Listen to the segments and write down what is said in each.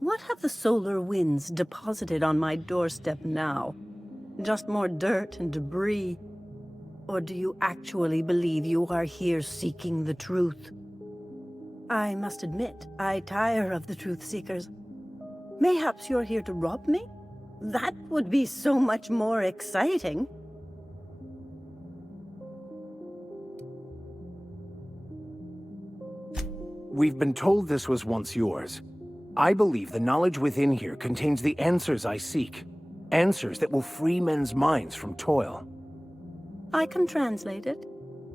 What have the solar winds deposited on my doorstep now? Just more dirt and debris? Or do you actually believe you are here seeking the truth? I must admit, I tire of the truth seekers. Mayhaps you're here to rob me? That would be so much more exciting. We've been told this was once yours. I believe the knowledge within here contains the answers I seek. Answers that will free men's minds from toil. I can translate it,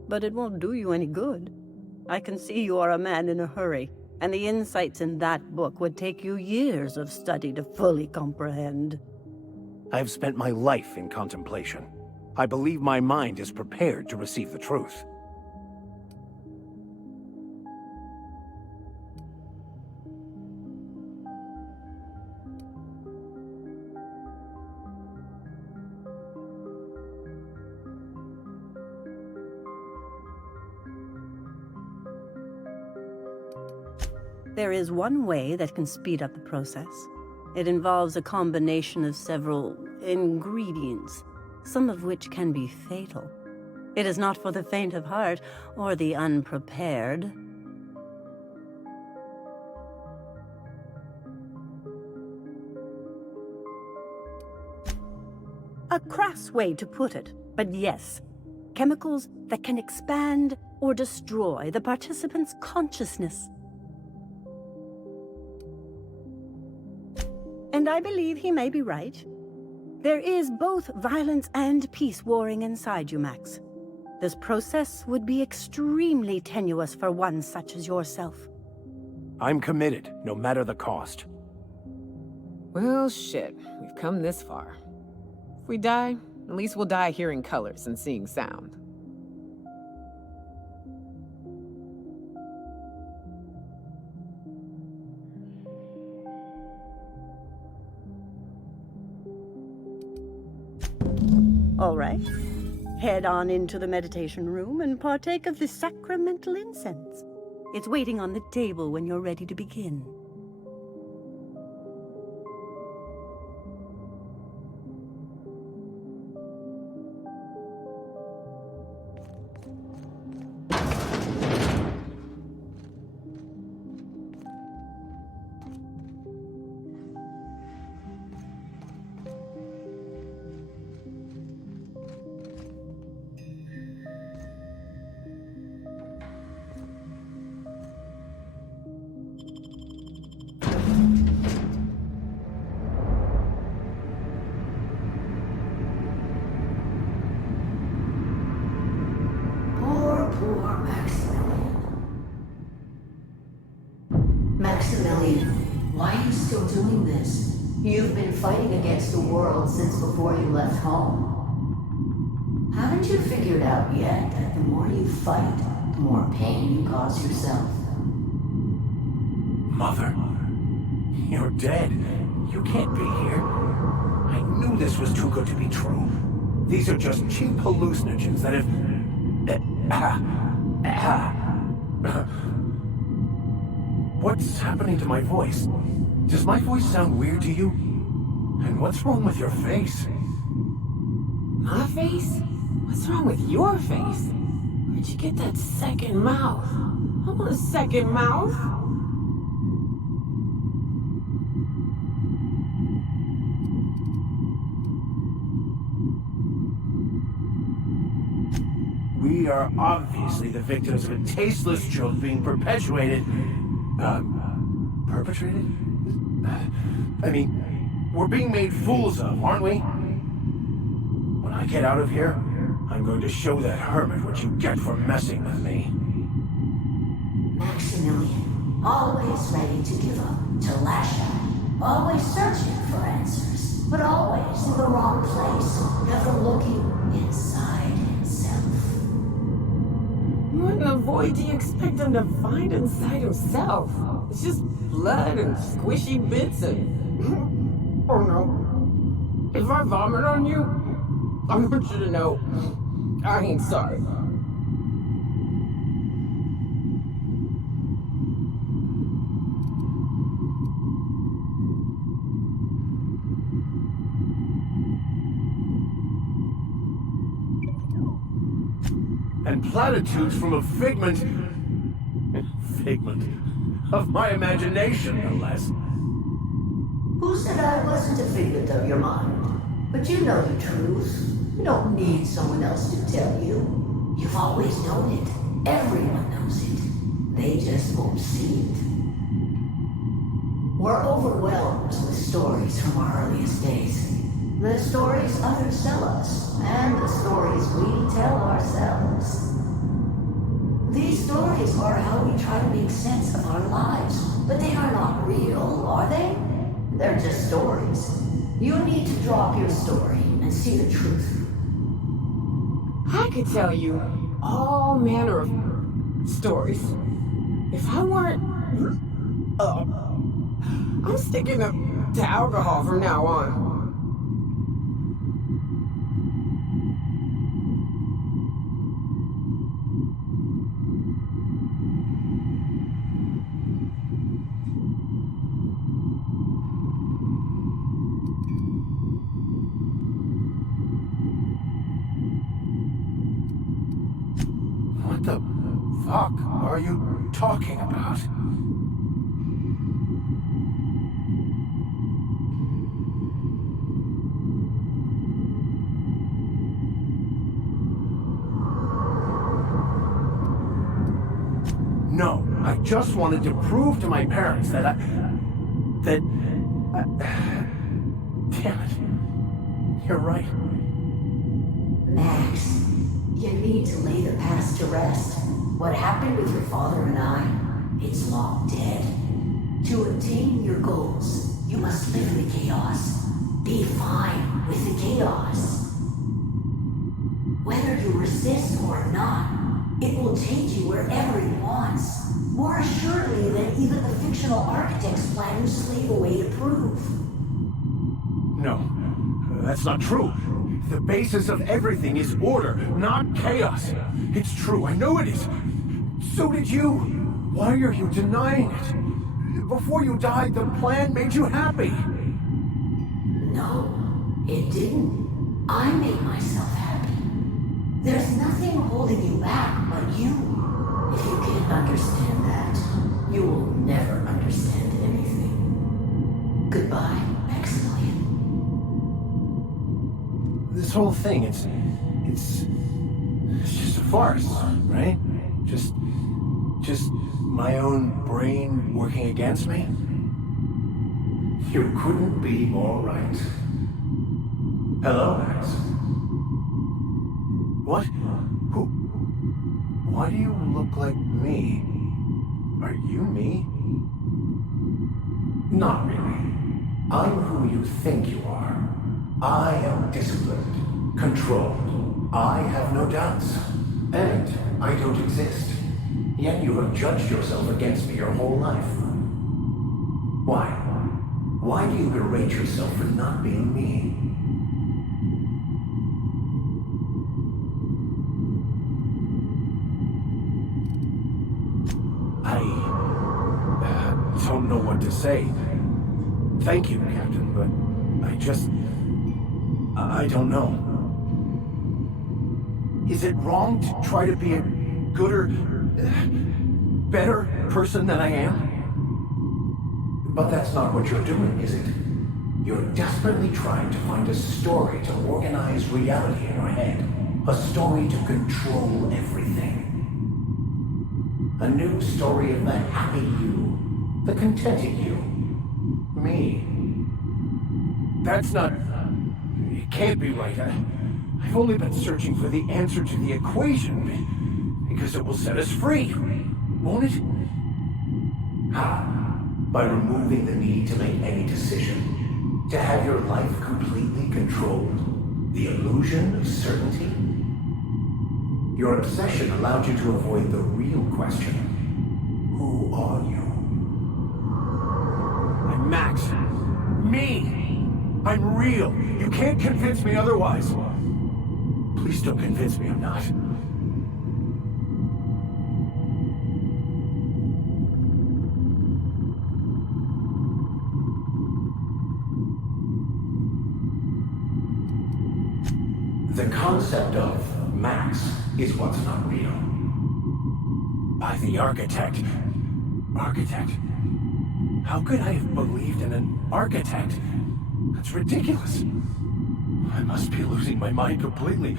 but it won't do you any good. I can see you are a man in a hurry, and the insights in that book would take you years of study to fully comprehend. I've spent my life in contemplation. I believe my mind is prepared to receive the truth. There is one way that can speed up the process. It involves a combination of several ingredients, some of which can be fatal. It is not for the faint of heart or the unprepared. A crass way to put it, but yes. Chemicals that can expand or destroy the participant's consciousness. And I believe he may be right. There is both violence and peace warring inside you, Max. This process would be extremely tenuous for one such as yourself. I'm committed, no matter the cost. Well, shit. We've come this far. If we die, at least we'll die hearing colors and seeing sound. All right. Head on into the meditation room and partake of the sacramental incense. It's waiting on the table when you're ready to begin. Poor Maximilian, why are you still doing this? You've been fighting against the world since before you left home. Haven't you figured out yet that the more you fight, the more pain you cause yourself? Mother, you're dead. You can't be here. I knew this was too good to be true. These are just cheap hallucinogens that have... What's happening to my voice? Does my voice sound weird to you? And what's wrong with your face? My face? What's wrong with your face? Where'd you get that second mouth? I want a second mouth. We are obviously the victims of a tasteless joke being perpetuated. Perpetrated? I mean, we're being made fools of, aren't we? When I get out of here, I'm going to show that hermit what you get for messing with me. Maximilian, always ready to give up, to lash out, always searching for answers, but always in the wrong place, never looking inside himself. What in the void do you expect him to find inside himself? It's just blood and squishy bits and... Oh no. If I vomit on you, I want you to know I ain't sorry. and platitudes from a figment of my imagination, no less. Who said I wasn't a figment of your mind? But you know the truth. You don't need someone else to tell you. You've always known it. Everyone knows it. They just won't see it. We're overwhelmed with stories from our earliest days. The stories others tell us, and the stories we tell ourselves. These stories are how we try to make sense of our lives, but they are not real, are they? They're just stories. You need to drop your story and see the truth. I could tell you all manner of stories. If I weren't... I'm sticking to alcohol from now on. What the fuck are you talking about? No, I just wanted to prove to my parents that damn it. You're right. Max, you need to lay the past to rest. What happened with your father and I, it's long dead. To attain your goals, you must live in the chaos. Be fine with the chaos. Whether you resist or not, it will take you wherever it wants. More assuredly than even the fictional architect's plan you slave away to prove. No, that's not true. The basis of everything is order, not chaos. It's true, I know it is. So did you. Why are you denying it? Before you died, the plan made you happy. No, it didn't. I made myself happy. There's nothing holding you back but you. If you can't understand that, you will never understand anything. Goodbye, Maximilian. This whole thing, it's just a farce, right? Just my own brain working against me? You couldn't be more right. Hello, Max. What? Who? Why do you look like me? Are you me? Not really. I'm who you think you are. I am disciplined, controlled. I have no doubts. And I don't exist. Yet you have judged yourself against me your whole life. Why? Why do you berate yourself for not being me? I don't know what to say. Thank you, Captain, but I don't know. Is it wrong to try to be a gooder, better person than I am? But that's not what you're doing, is it? You're desperately trying to find a story to organize reality in your head. A story to control everything. A new story of the happy you, the contented you. Me. That's not... It can't be right. I've only been searching for the answer to the equation, because it will set us free, won't it? How? By removing the need to make any decision, to have your life completely controlled, the illusion of certainty. Your obsession allowed you to avoid the real question. Who are you? I'm Max. Me! I'm real. You can't convince me otherwise. Please don't convince me I'm not. The concept of Max is what's not real. By the architect. Architect? How could I have believed in an architect? That's ridiculous. I must be losing my mind completely.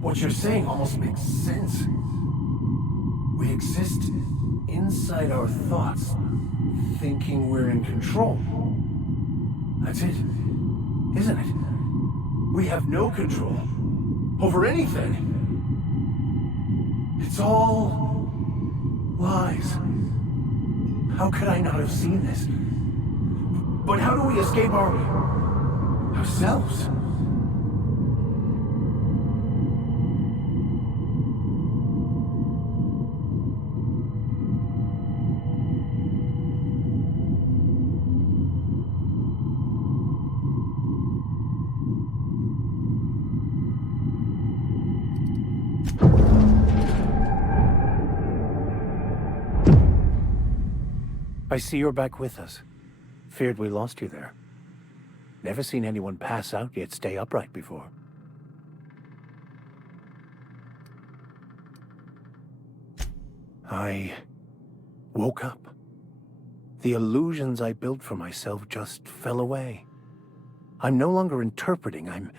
What you're saying almost makes sense. We exist inside our thoughts, thinking we're in control. That's it, isn't it? We have no control over anything. It's all lies. How could I not have seen this? But how do we escape ourselves? I see you're back with us. Feared we lost you there. Never seen anyone pass out yet stay upright before. I woke up. The illusions I built for myself just fell away. I'm no longer interpreting, I'm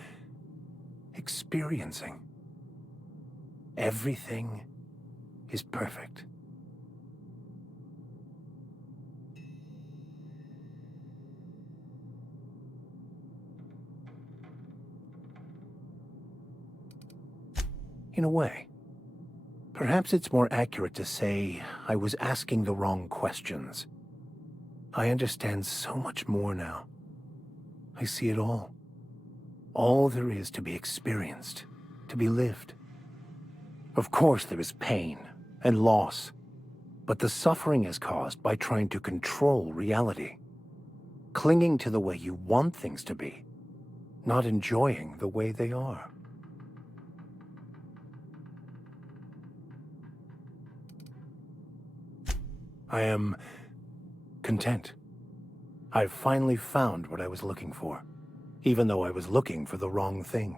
experiencing. Everything is perfect. In a way. Perhaps it's more accurate to say I was asking the wrong questions. I understand so much more now. I see it all. All there is to be experienced, to be lived. Of course there is pain and loss, but the suffering is caused by trying to control reality. Clinging to the way you want things to be, not enjoying the way they are. I am content. I've finally found what I was looking for, even though I was looking for the wrong thing.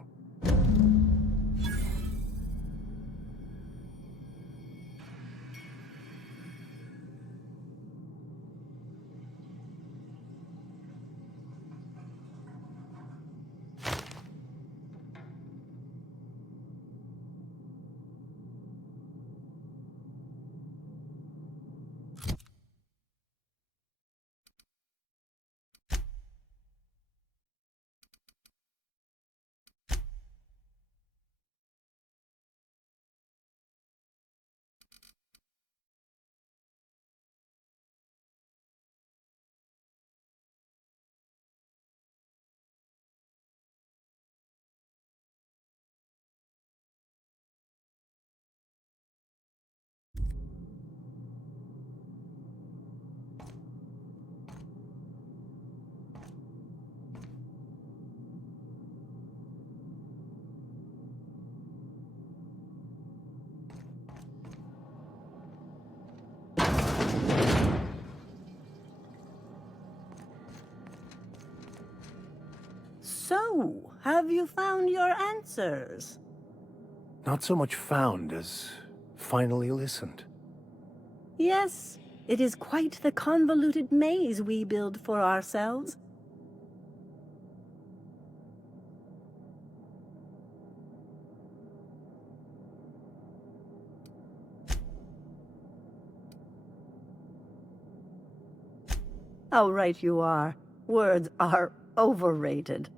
So, have you found your answers? Not so much found as finally listened. Yes, it is quite the convoluted maze we build for ourselves. How right you are. Words are overrated.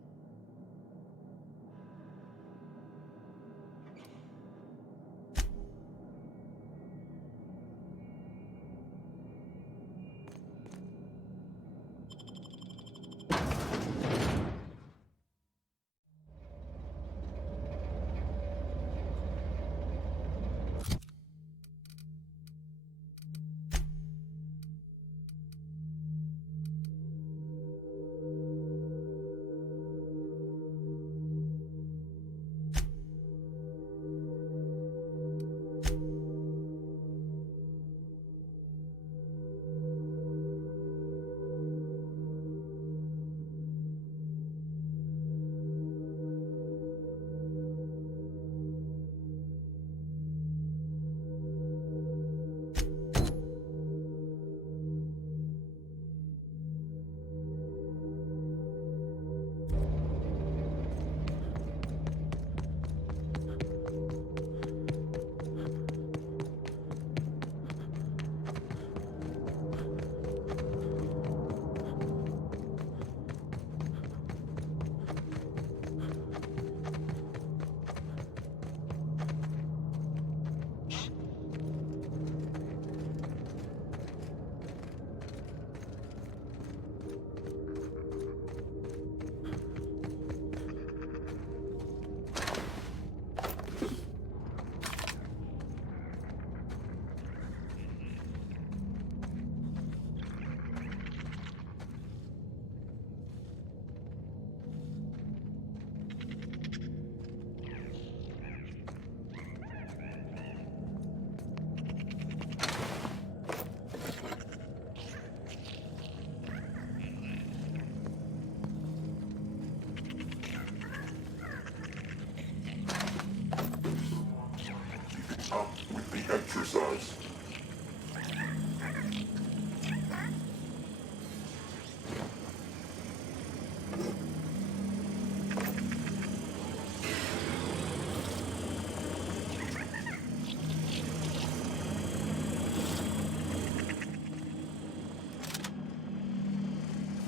up with the exercise.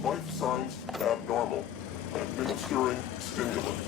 Life signs abnormal. Administering stimulant.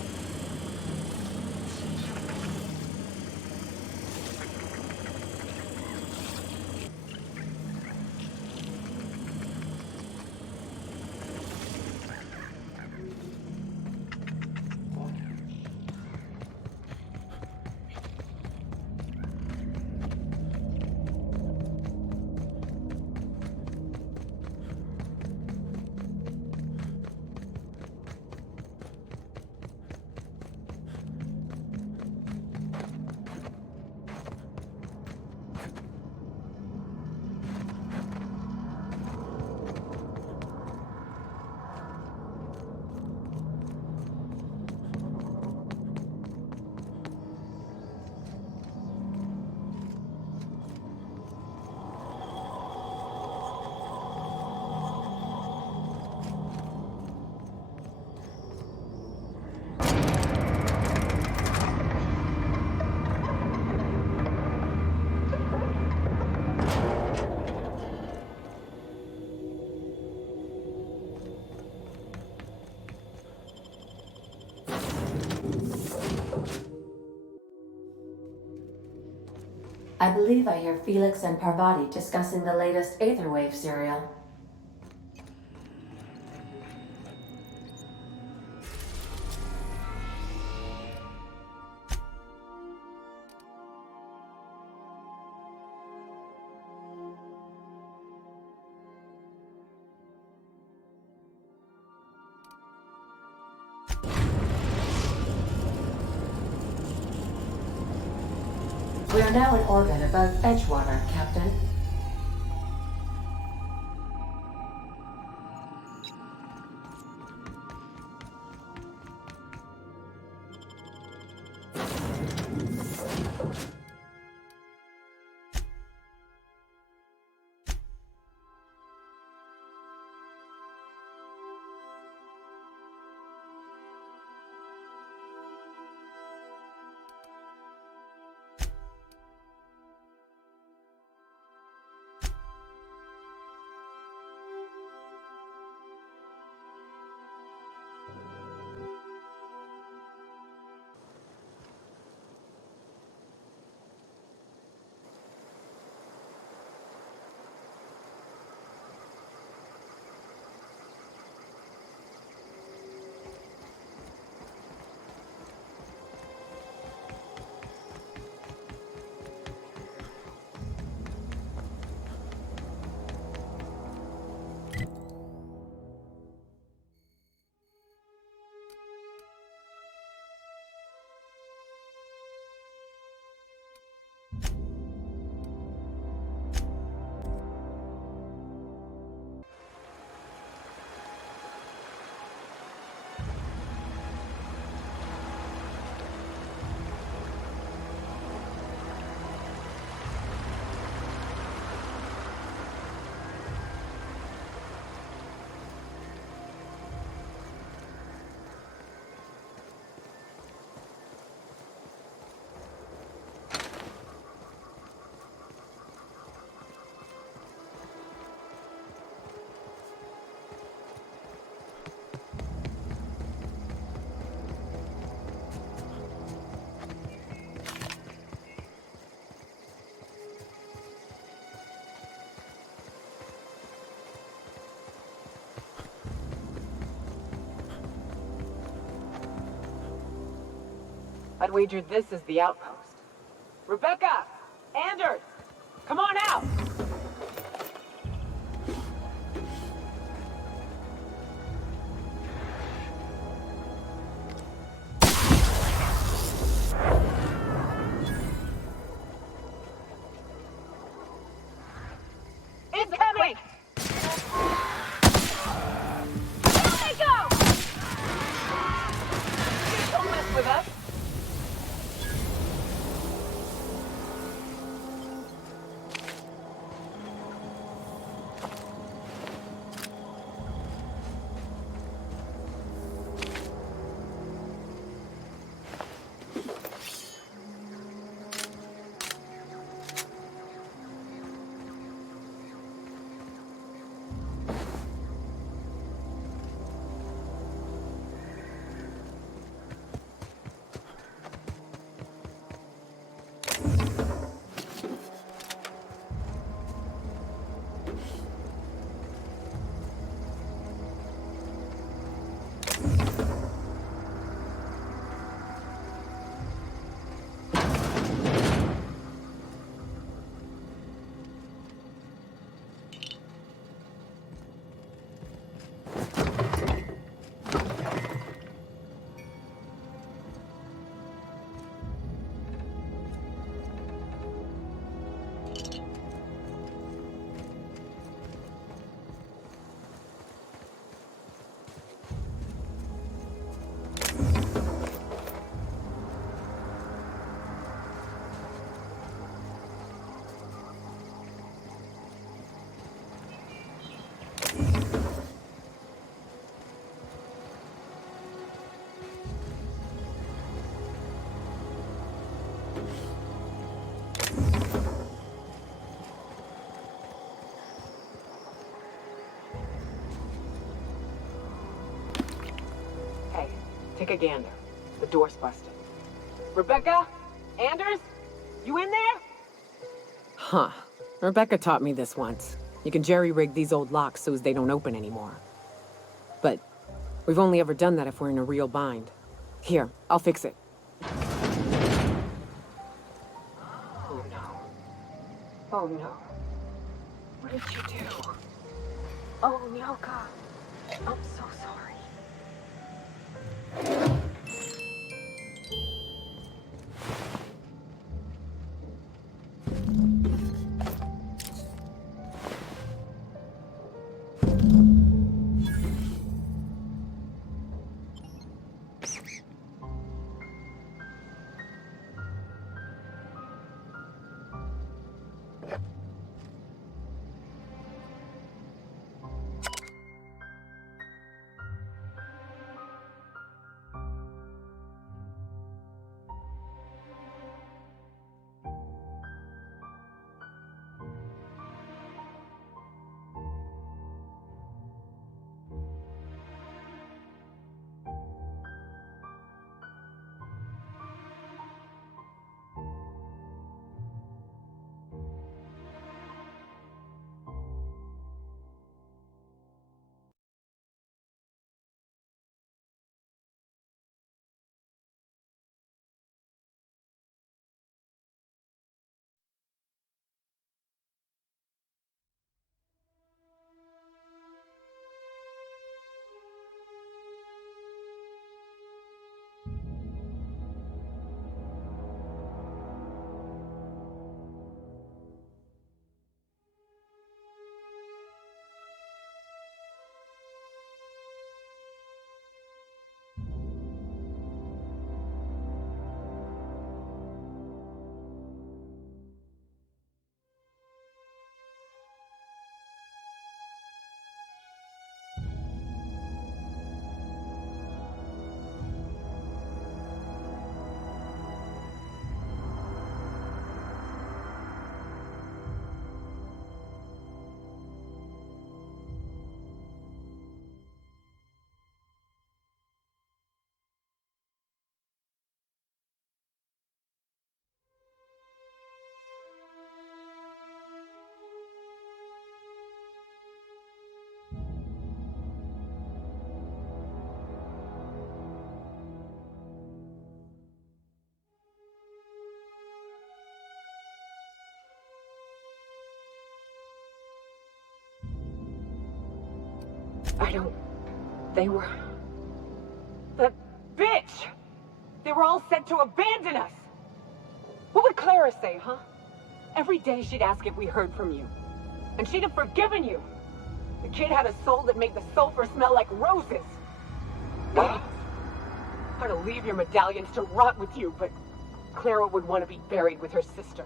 I believe I hear Felix and Parvati discussing the latest Aetherwave serial. We are now in orbit above Edgewater, Captain. I'd wager this is the outpost. Rebecca! Anders! Come on out! It's coming! There they go! Don't mess with us! Hey, take a gander. The door's busted. Rebecca? Anders? You in there? Huh. Rebecca taught me this once. You can jerry-rig these old locks so as they don't open anymore. But we've only ever done that if we're in a real bind. Here, I'll fix it. Oh no. Oh no. What did you do? Oh, Nyoka. I'm so sorry. They were... That bitch! They were all set to abandon us! What would Clara say, huh? Every day she'd ask if we heard from you. And she'd have forgiven you. The kid had a soul that made the sulfur smell like roses. I'd leave your medallions to rot with you, but Clara would want to be buried with her sister.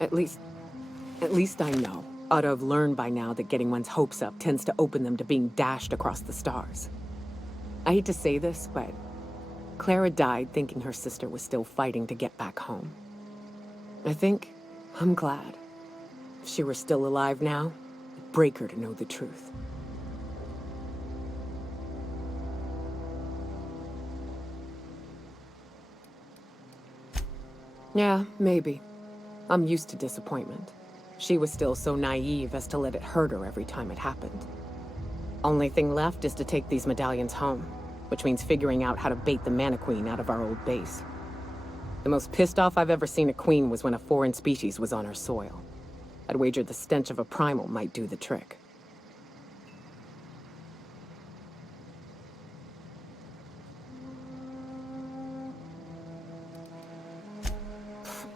At least I know. Ought to have learned by now that getting one's hopes up tends to open them to being dashed across the stars. I hate to say this, but Clara died thinking her sister was still fighting to get back home. I'm glad. If she were still alive now, it'd break her to know the truth. Yeah, maybe. I'm used to disappointment. She was still so naive as to let it hurt her every time it happened. Only thing left is to take these medallions home, which means figuring out how to bait the Mana Queen out of our old base. The most pissed off I've ever seen a queen was when a foreign species was on our soil. I'd wager the stench of a primal might do the trick.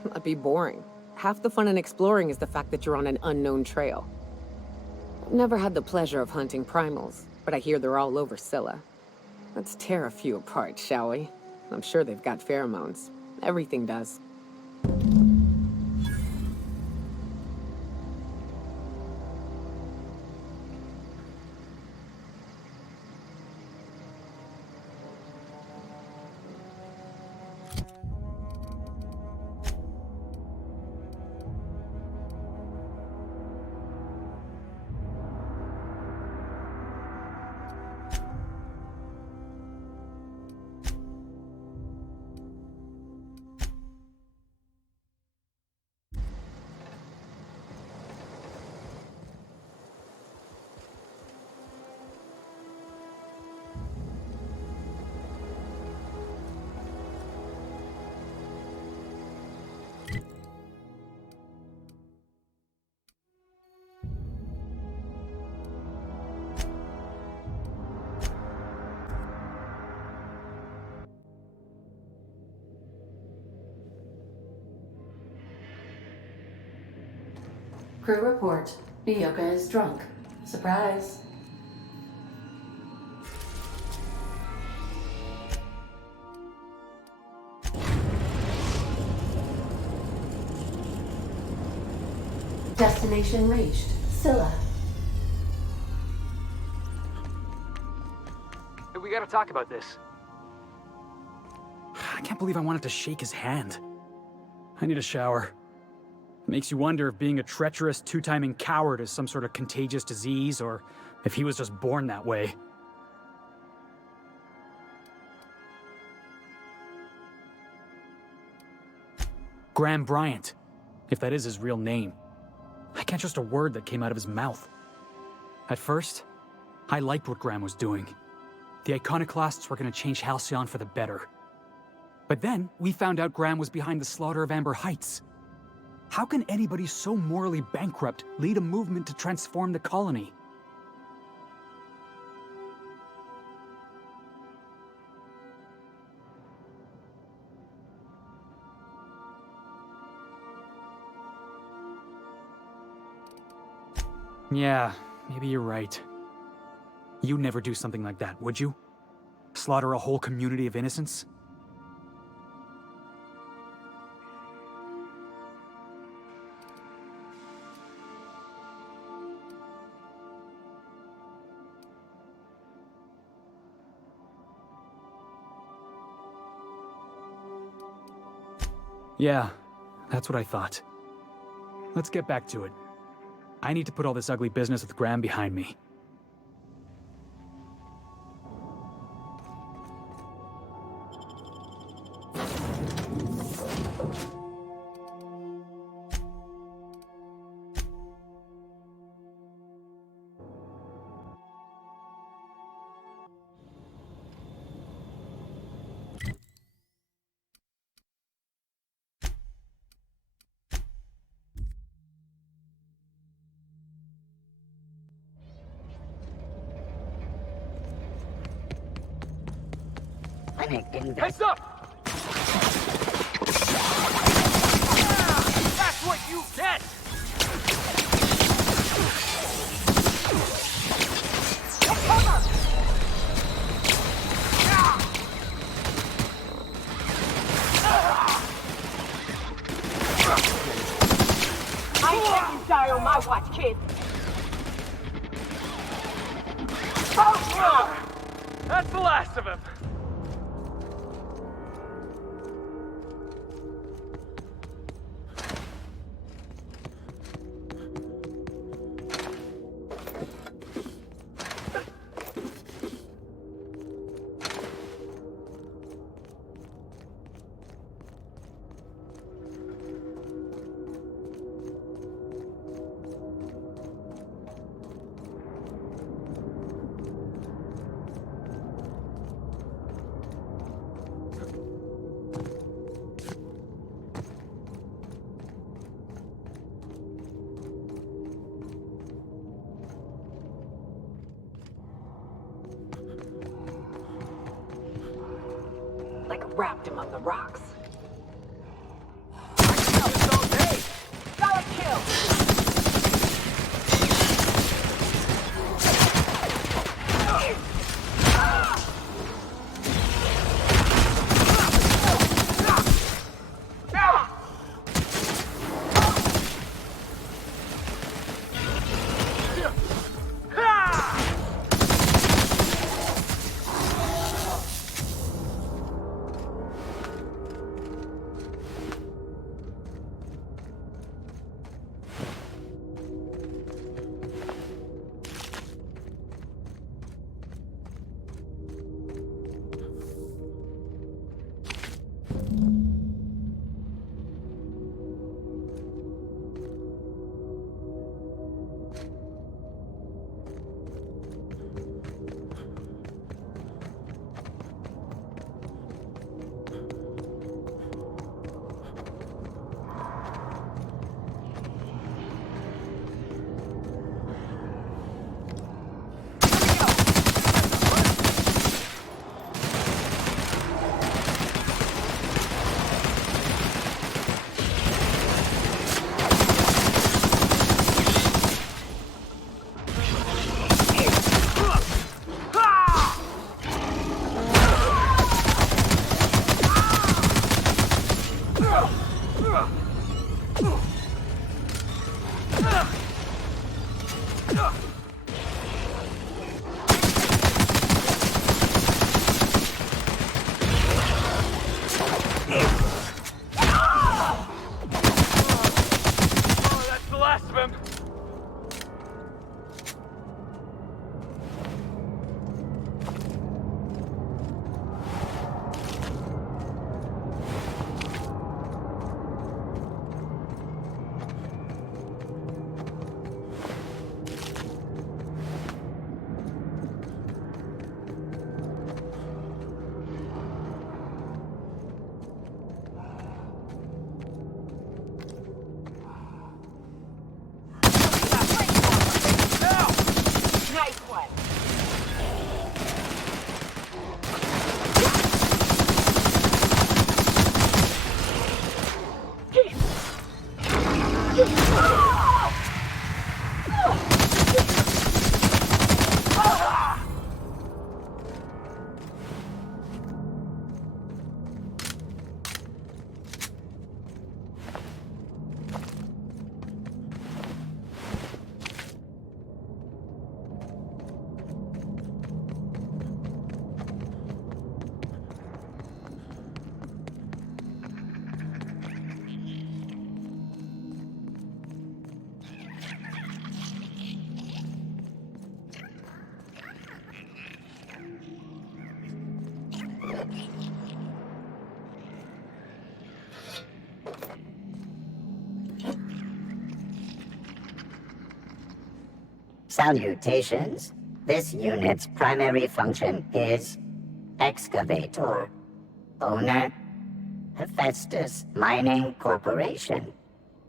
That'd be boring. Half the fun in exploring is the fact that you're on an unknown trail. I've never had the pleasure of hunting primals, but I hear they're all over Scylla. Let's tear a few apart, shall we? I'm sure they've got pheromones. Everything does. Crew report. Nyoka is drunk. Surprise. Destination reached. Scylla. We gotta talk about this. I can't believe I wanted to shake his hand. I need a shower. It makes you wonder if being a treacherous, two-timing coward is some sort of contagious disease, or if he was just born that way. Graham Bryant, if that is his real name. I can't trust a word that came out of his mouth. At first, I liked what Graham was doing. The Iconoclasts were going to change Halcyon for the better. But then, we found out Graham was behind the slaughter of Amber Heights. How can anybody so morally bankrupt lead a movement to transform the colony? Yeah, maybe you're right. You'd never do something like that, would you? Slaughter a whole community of innocents? Yeah, that's what I thought. Let's get back to it. I need to put all this ugly business with Graham behind me. Heads up! That's what you get! I ain't letting you die on my watch, kid. That's the last of him. Like wrapped him on the rocks. Solid kill! Salutations. This unit's primary function is excavator. Owner, Hephaestus Mining Corporation.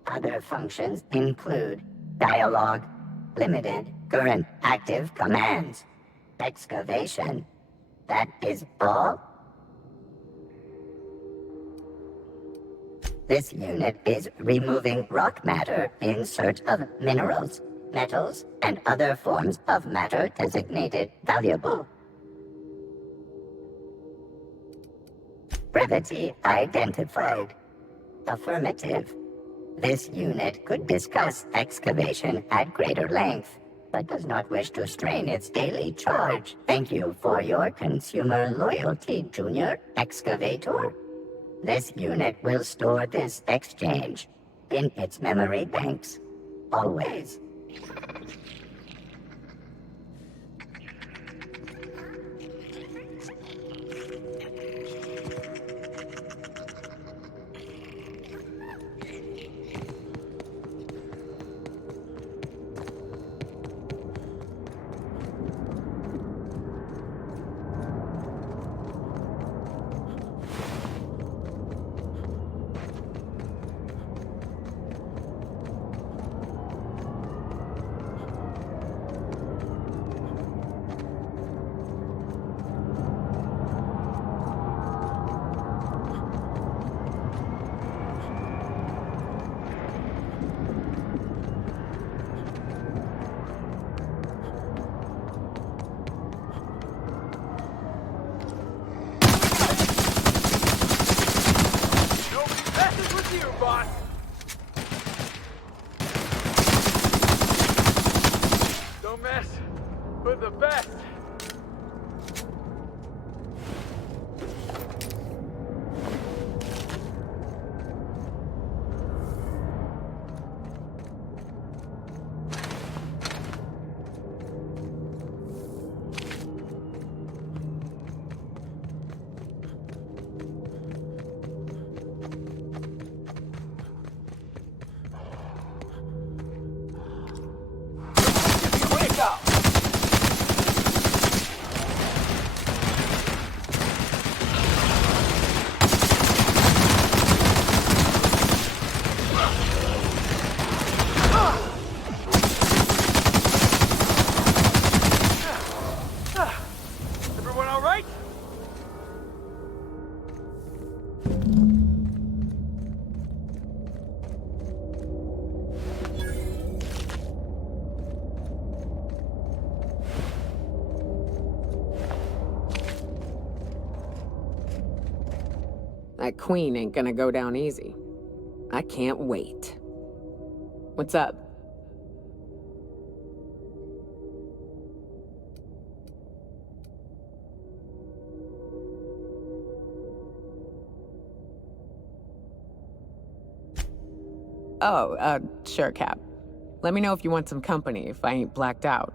Other functions include dialogue, limited, current, active commands, excavation. That is all. This unit is removing rock matter in search of minerals, metals, and other forms of matter designated valuable. Brevity identified. Affirmative. This unit could discuss excavation at greater length, but does not wish to strain its daily charge. Thank you for your consumer loyalty, Junior Excavator. This unit will store this exchange in its memory banks, always. Don't mess with the best. Everyone all right? That queen ain't gonna go down easy. I can't wait. What's up? Oh, sure, Cap. Let me know if you want some company if I ain't blacked out.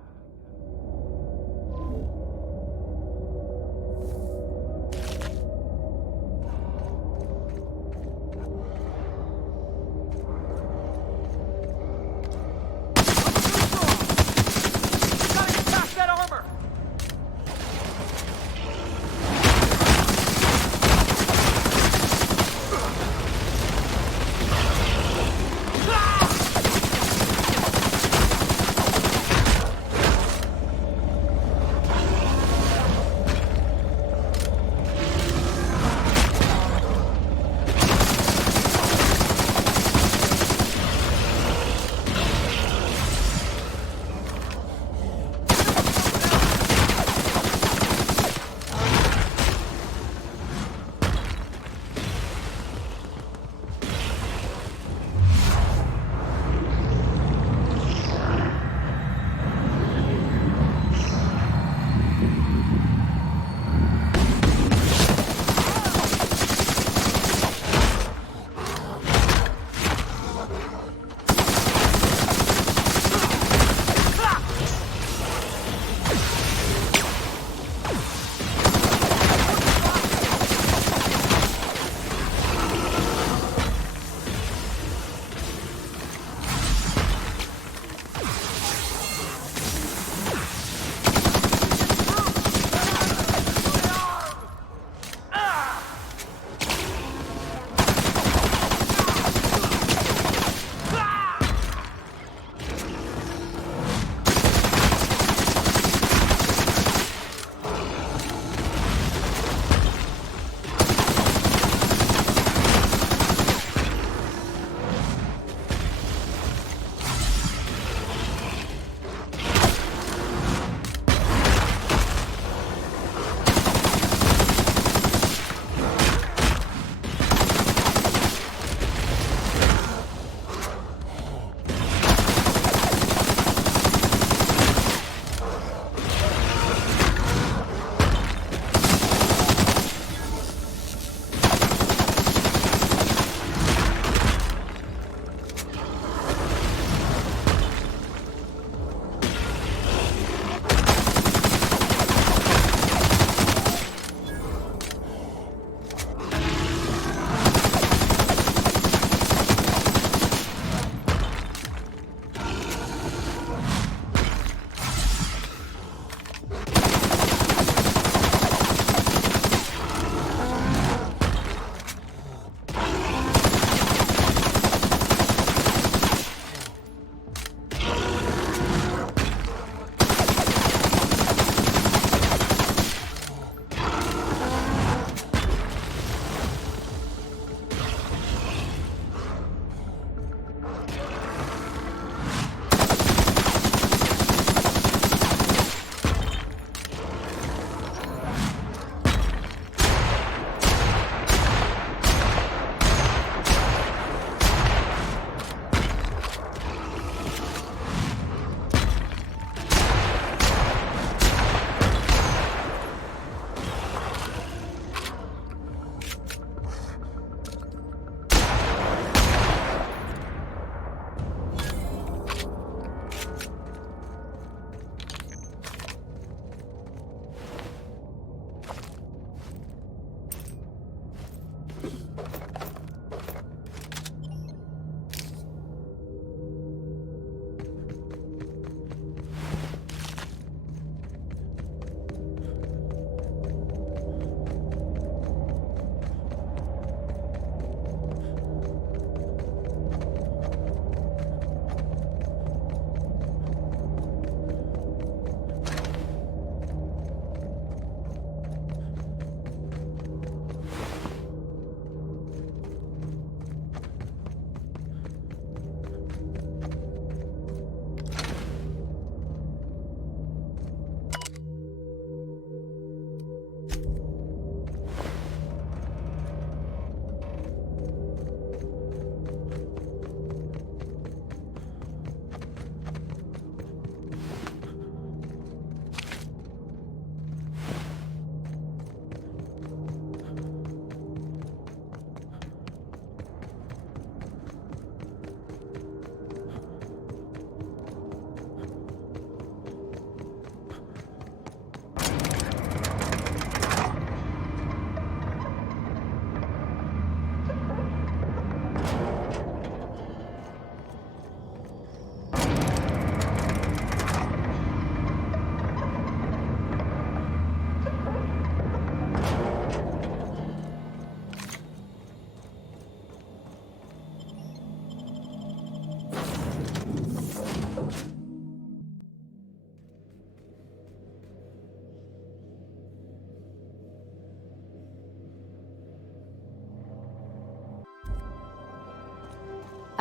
Gotta get past that armor!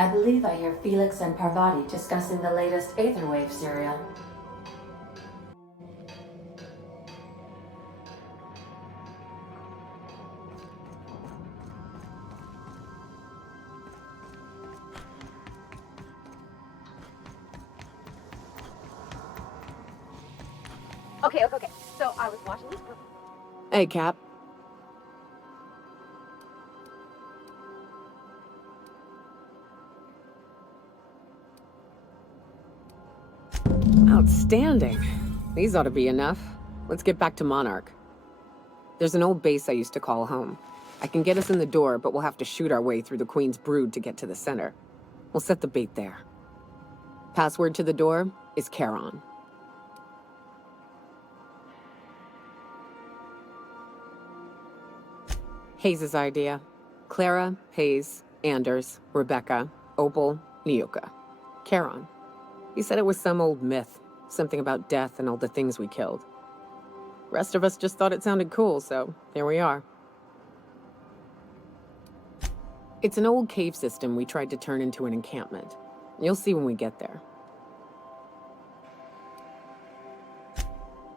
I believe I hear Felix and Parvati discussing the latest Aetherwave serial. Okay. So I was watching this. Hey, Cap. Outstanding. These ought to be enough. Let's get back to Monarch. There's an old base I used to call home. I can get us in the door, but we'll have to shoot our way through the Queen's brood to get to the center. We'll set the bait there. Password to the door is Charon. Hayes' idea. Clara, Hayes, Anders, Rebecca, Opal, Nyoka. Charon. He said it was some old myth, something about death and all the things we killed. Rest of us just thought it sounded cool, so here we are. It's an old cave system we tried to turn into an encampment. You'll see when we get there.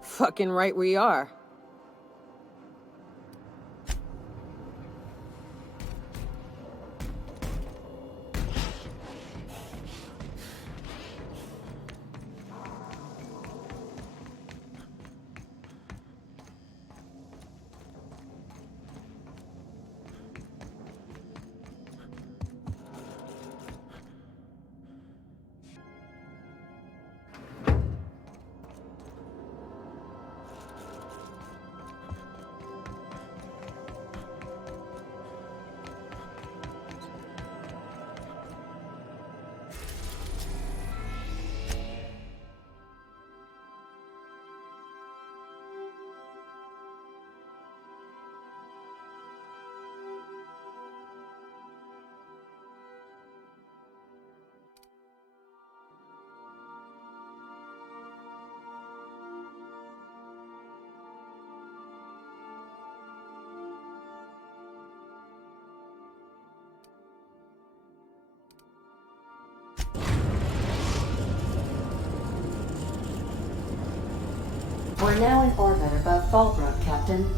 Fucking right we are. We're now in orbit above Fallbrook, Captain.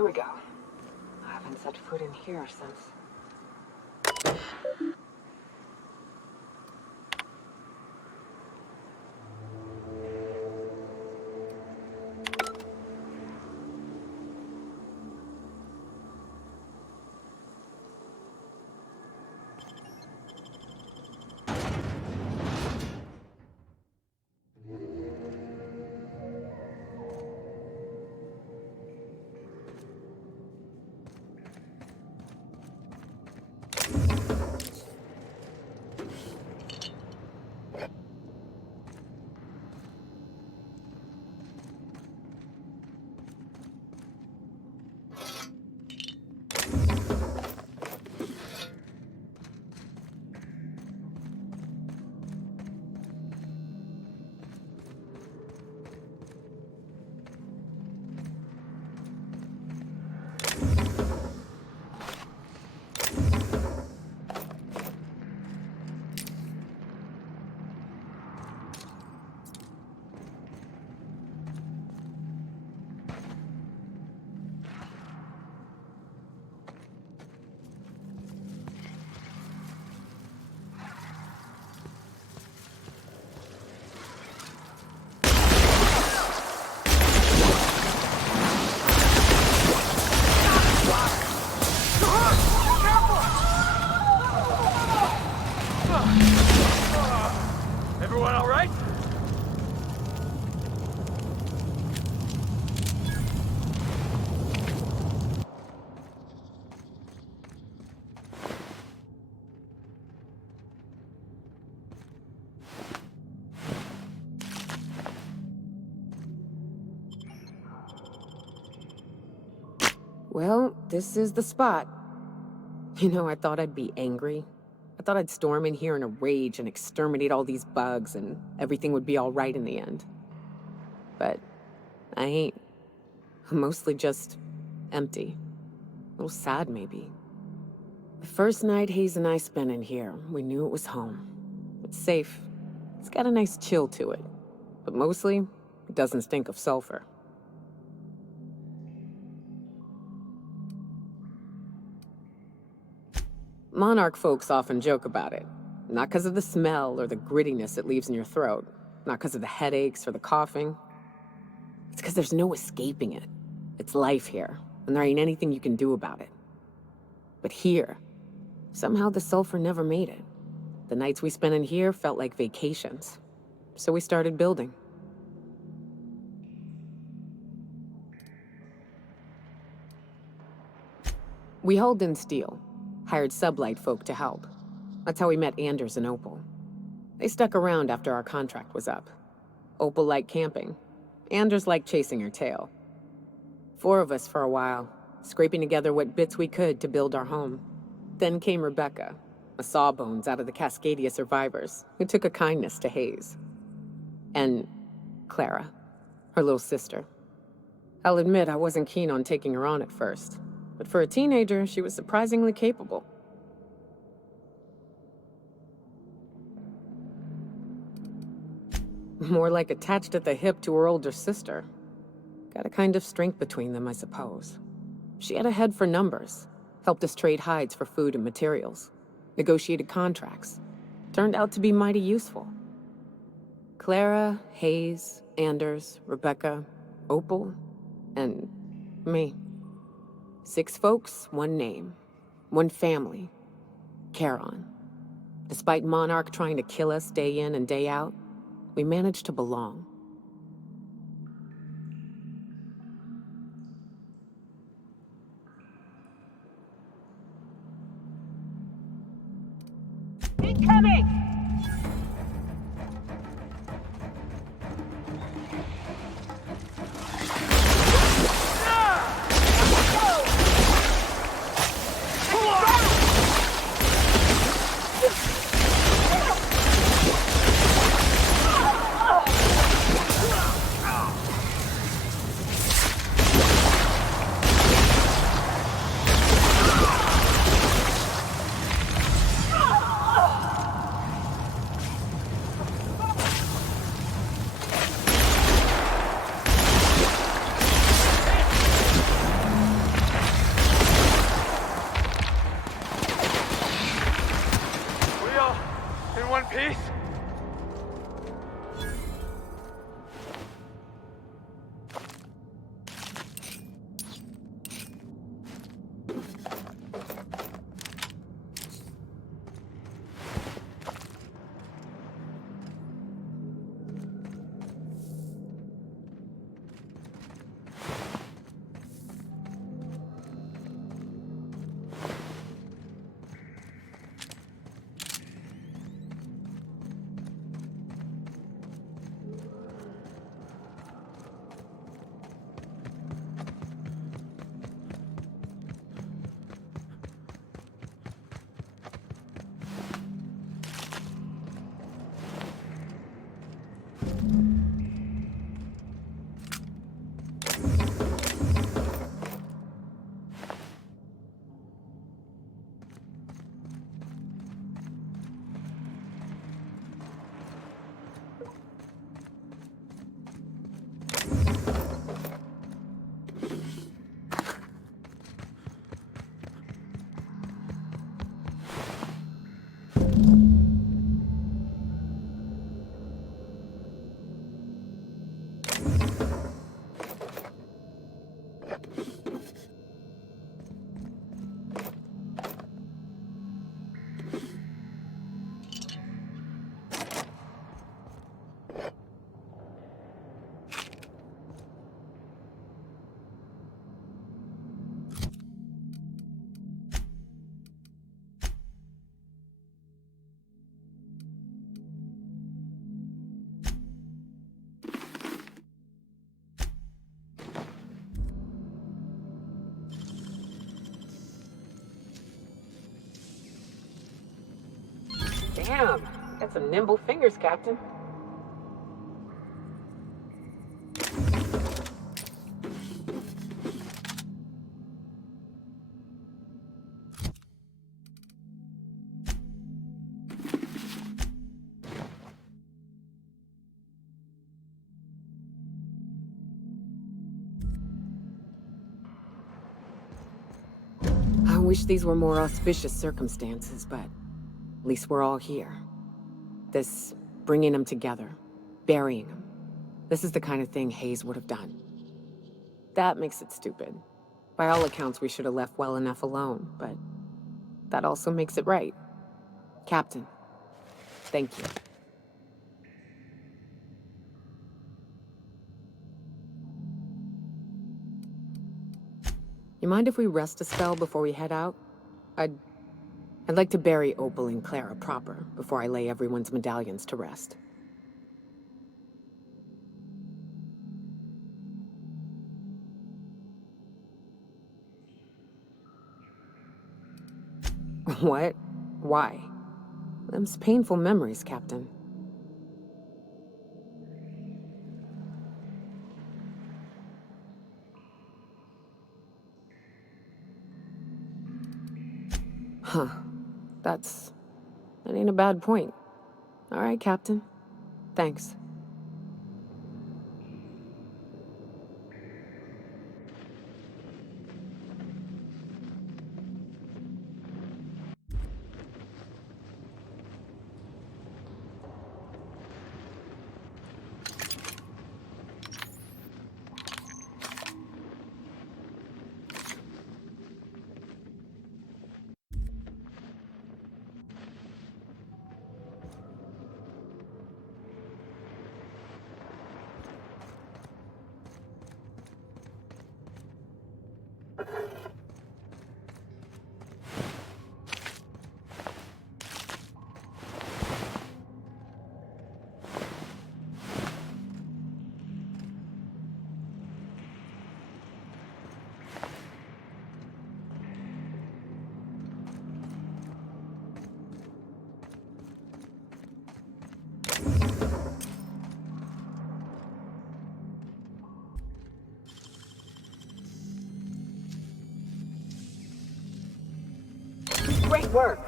here we go. I haven't set foot in here since... Everyone all right? Well, this is the spot. You know, I thought I'd be angry. I thought I'd storm in here in a rage and exterminate all these bugs and everything would be all right in the end. But I ain't. I'm mostly just empty. A little sad, maybe. The first night Hayes and I spent in here, we knew it was home. It's safe. It's got a nice chill to it. But mostly, it doesn't stink of sulfur. Monarch folks often joke about it. Not because of the smell or the grittiness it leaves in your throat. Not because of the headaches or the coughing. It's because there's no escaping it. It's life here, and there ain't anything you can do about it. But here, somehow the sulfur never made it. The nights we spent in here felt like vacations. So we started building. We hauled in steel. Hired sublight folk to help. That's how we met Anders and Opal. They stuck around after our contract was up. Opal liked camping. Anders liked chasing her tail. 4 of us for a while, scraping together what bits we could to build our home. Then came Rebecca, a sawbones out of the Cascadia survivors, who took a kindness to Hayes. And Clara, her little sister. I'll admit I wasn't keen on taking her on at first. But for a teenager, she was surprisingly capable. More like attached at the hip to her older sister. Got a kind of strength between them, I suppose. She had a head for numbers, helped us trade hides for food and materials, negotiated contracts. Turned out to be mighty useful. Clara, Hayes, Anders, Rebecca, Opal, and me. 6 folks, 1 name. 1 family. Charon. Despite Monarch trying to kill us day in and day out, we managed to belong. Incoming! Damn, got some nimble fingers, Captain. I wish these were more auspicious circumstances, but at least we're all here. This bringing them together, burying them. This is the kind of thing Hayes would have done. That makes it stupid. By all accounts, we should have left well enough alone, but that also makes it right. Captain, thank you. You mind if we rest a spell before we head out? I'd like to bury Opal and Clara proper before I lay everyone's medallions to rest. What? Why? Them's painful memories, Captain. Huh. That ain't a bad point. All right, Captain. Thanks. Great work.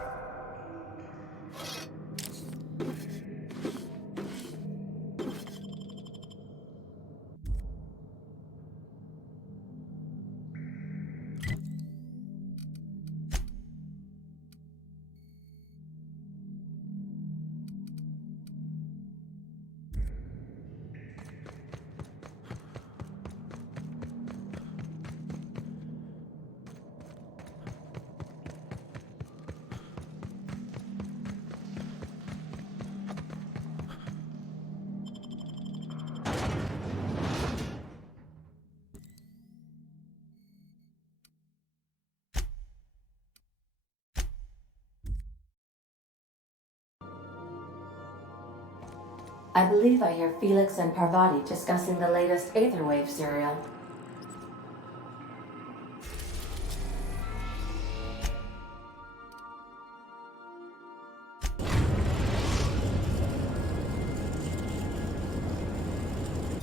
I believe I hear Felix and Parvati discussing the latest Aetherwave serial.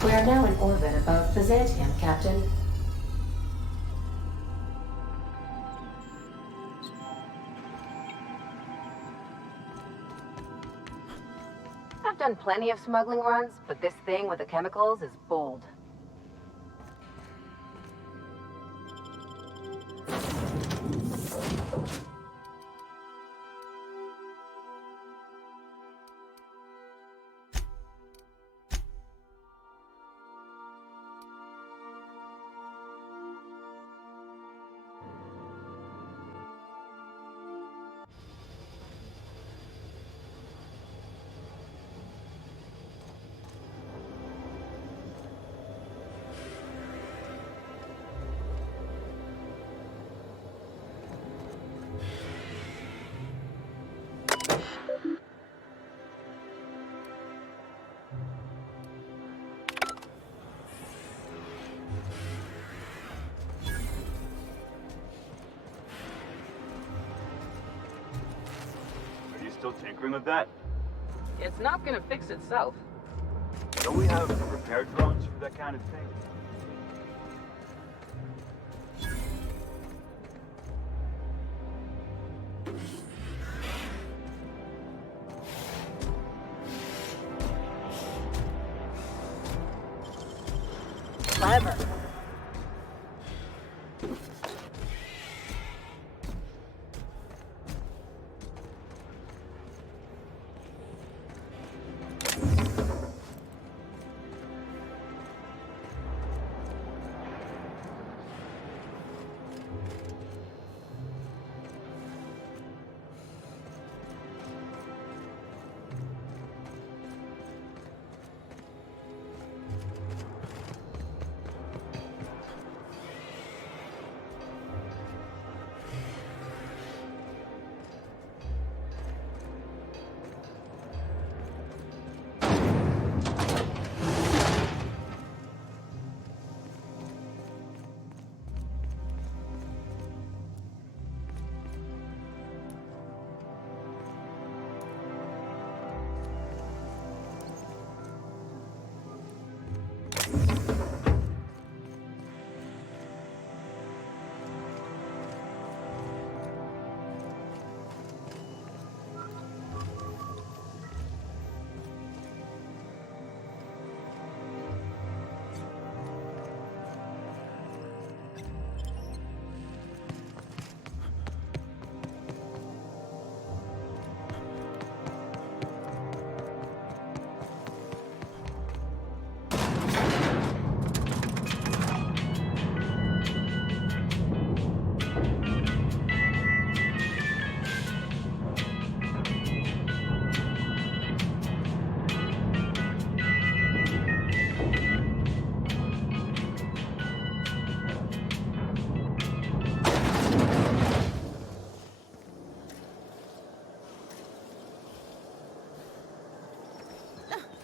We are now in orbit above Byzantium, Captain. I've done plenty of smuggling runs, but this thing with the chemicals is bold. still tinkering with that? It's not gonna fix itself. Don't we have repair drones for that kind of thing? Clever.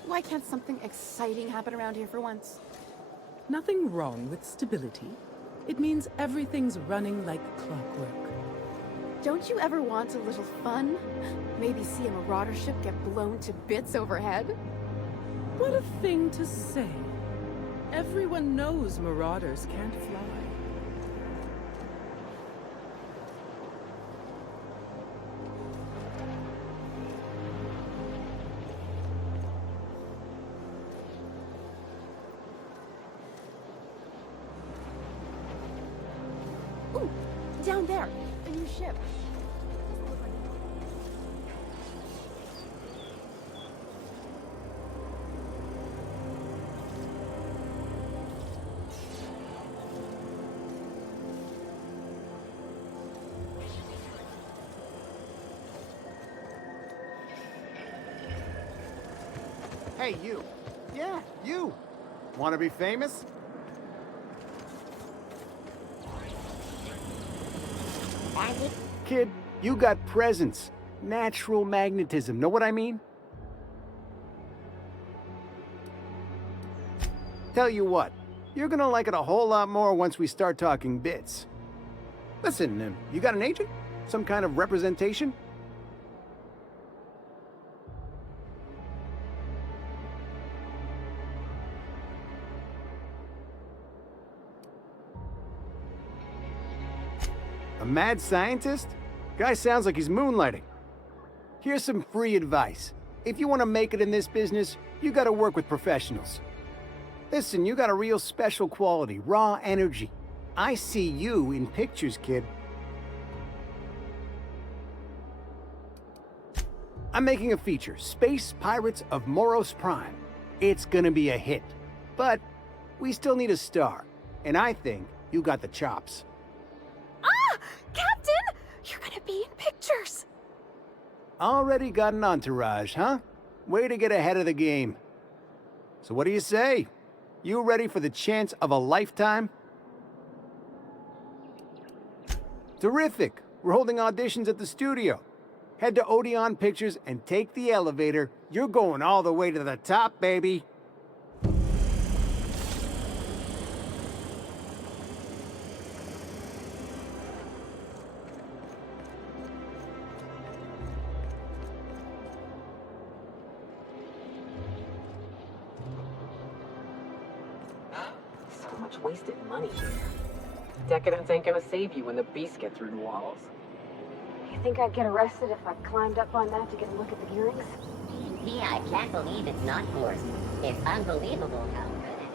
Why can't something exciting happen around here for once? Nothing wrong with stability. It means everything's running like clockwork. Don't you ever want a little fun? Maybe see a marauder ship get blown to bits overhead? What a thing to say. Everyone knows marauders can't fly. Ooh, down there, a new ship. Hey, you. Yeah, you. Want to be famous? Kid, you got presence. Natural magnetism. Know what I mean? Tell you what, you're gonna like it a whole lot more once we start talking bits. Listen, you got an agent? Some kind of representation? A mad scientist? Guy sounds like he's moonlighting. Here's some free advice. If you want to make it in this business, you gotta work with professionals. Listen, you got a real special quality, raw energy. I see you in pictures, kid. I'm making a feature, Space Pirates of Moros Prime. It's gonna be a hit. But we still need a star. And I think you got the chops. Captain! You're gonna be in pictures! Already got an entourage, huh? Way to get ahead of the game. So what do you say? You ready for the chance of a lifetime? Terrific! We're holding auditions at the studio. Head to Odeon Pictures and take the elevator. You're going all the way to the top, baby. much wasted money here. Decadence ain't gonna save you when the beasts get through the walls. You think I'd get arrested if I climbed up on that to get a look at the gearings? P, I can't believe it's not forced. It's unbelievable how good it is.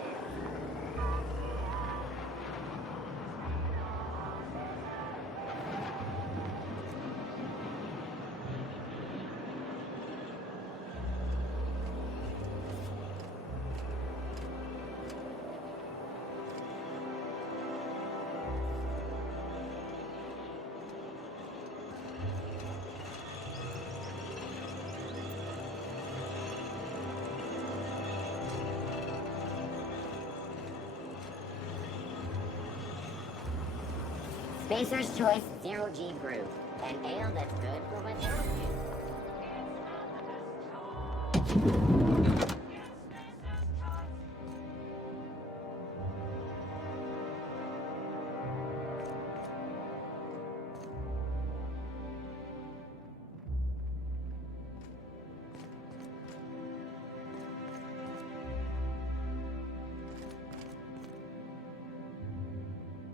Spacer's Choice Zero G Brew. An ale that's good for when you're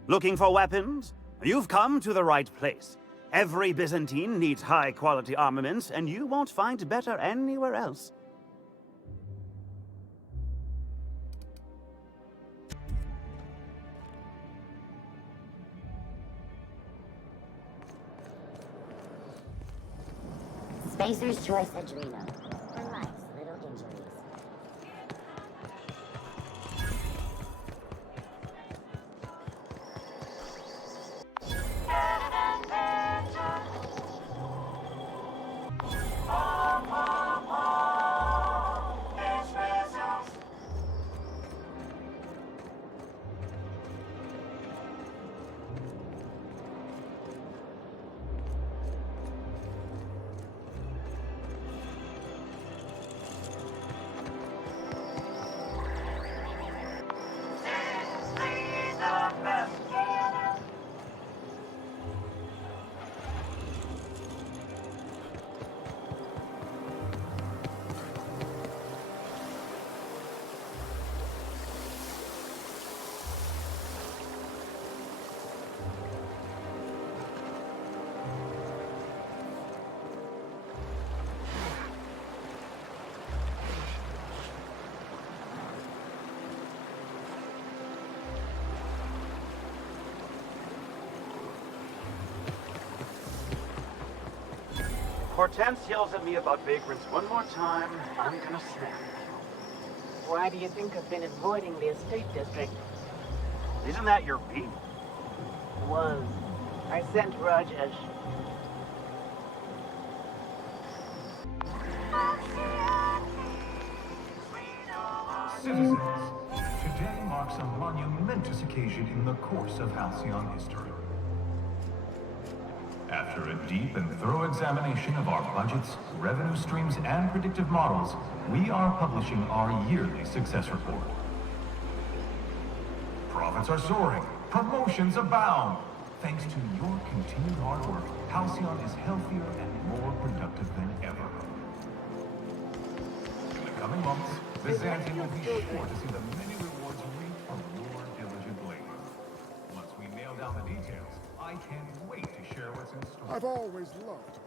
Looking for weapons? You've come to the right place. Every Byzantine needs high-quality armaments, and you won't find better anywhere else. Spacer's Choice Adreno. For life's little injuries. Hortense yells at me about vagrants one more time, I'm gonna snap. Why do you think I've been avoiding the estate district? Isn't that your beat? Was. I sent Rajesh. Citizens, today marks a monumentous occasion in the course of Halcyon history. After a deep and thorough examination of our budgets, revenue streams, and predictive models, we are publishing our yearly success report. Profits are soaring, promotions abound. Thanks to your continued hard work, Halcyon is healthier and more productive than ever. In the coming months, Byzantium will be sure to see the many rewards reaped from your diligent labor. Once we nail down the details, I can't wait to share what's in store. I've always loved.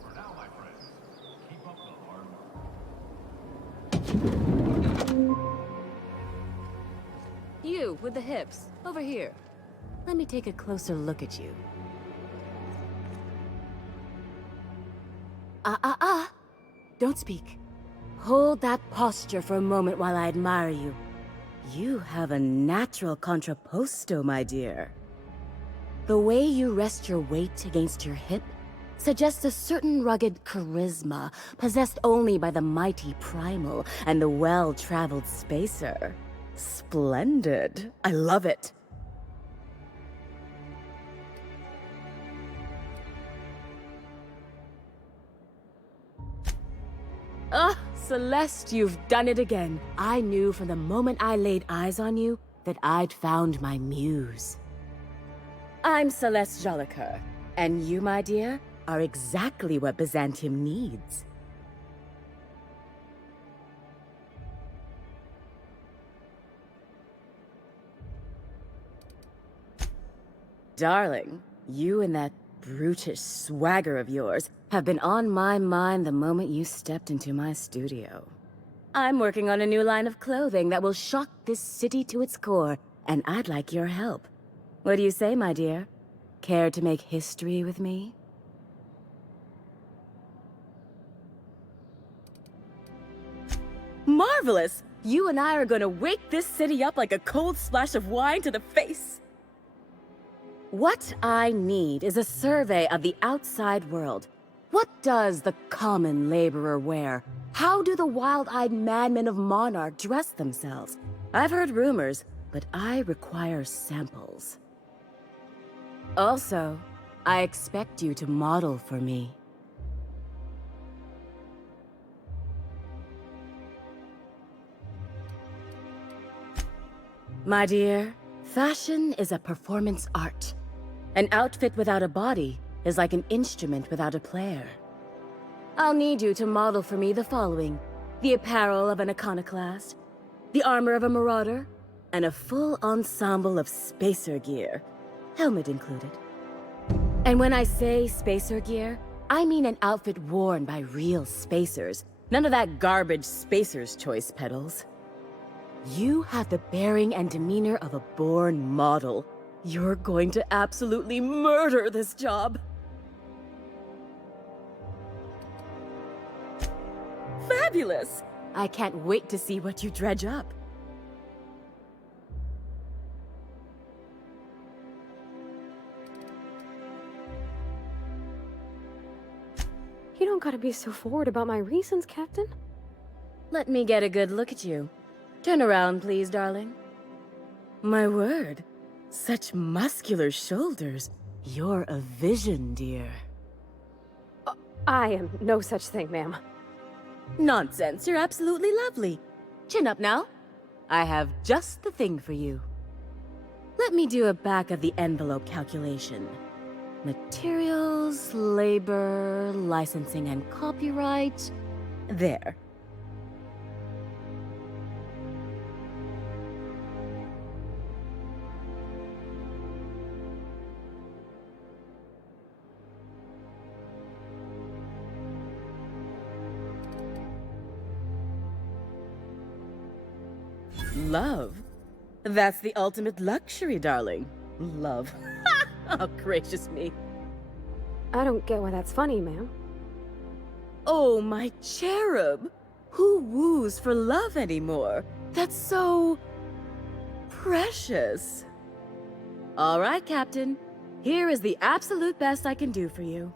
For now, my friends, keep up the hard work. You, with the hips. Over here. Let me take a closer look at you. Don't speak. Hold that posture for a moment while I admire you. You have a natural contrapposto, my dear. The way you rest your weight against your hip suggests a certain rugged charisma possessed only by the mighty primal and the well-traveled spacer. Splendid. I love it. Ah, Celeste, you've done it again. I knew from the moment I laid eyes on you that I'd found my muse. I'm Celeste Jolicoeur, and you, my dear, are exactly what Byzantium needs. Darling, you and that brutish swagger of yours have been on my mind the moment you stepped into my studio. I'm working on a new line of clothing that will shock this city to its core, and I'd like your help. What do you say, my dear? Care to make history with me? Marvelous! You and I are gonna wake this city up like a cold splash of wine to the face. What I need is a survey of the outside world. What does the common laborer wear? How do the wild-eyed madmen of Monarch dress themselves? I've heard rumors, but I require samples. Also, I expect you to model for me. My dear, fashion is a performance art. An outfit without a body is like an instrument without a player. I'll need you to model for me the following: the apparel of an iconoclast, the armor of a marauder, and a full ensemble of spacer gear, helmet included. And when I say spacer gear, I mean an outfit worn by real spacers, none of that garbage Spacer's Choice pedals. You have the bearing and demeanor of a born model. You're going to absolutely murder this job. Fabulous! I can't wait to see what you dredge up. You don't gotta be so forward about my reasons, Captain. Let me get a good look at you. Turn around, please, darling. My word, such muscular shoulders. You're a vision, dear. I am no such thing, ma'am. Nonsense, you're absolutely lovely. Chin up now. I have just the thing for you. Let me do a back-of-the-envelope calculation. Materials, labor, licensing and copyright. There. Love? That's the ultimate luxury, darling. Love. Oh, gracious me. I don't get why that's funny, ma'am. Oh, my cherub. Who woos for love anymore? That's so... precious. All right, Captain. Here is the absolute best I can do for you.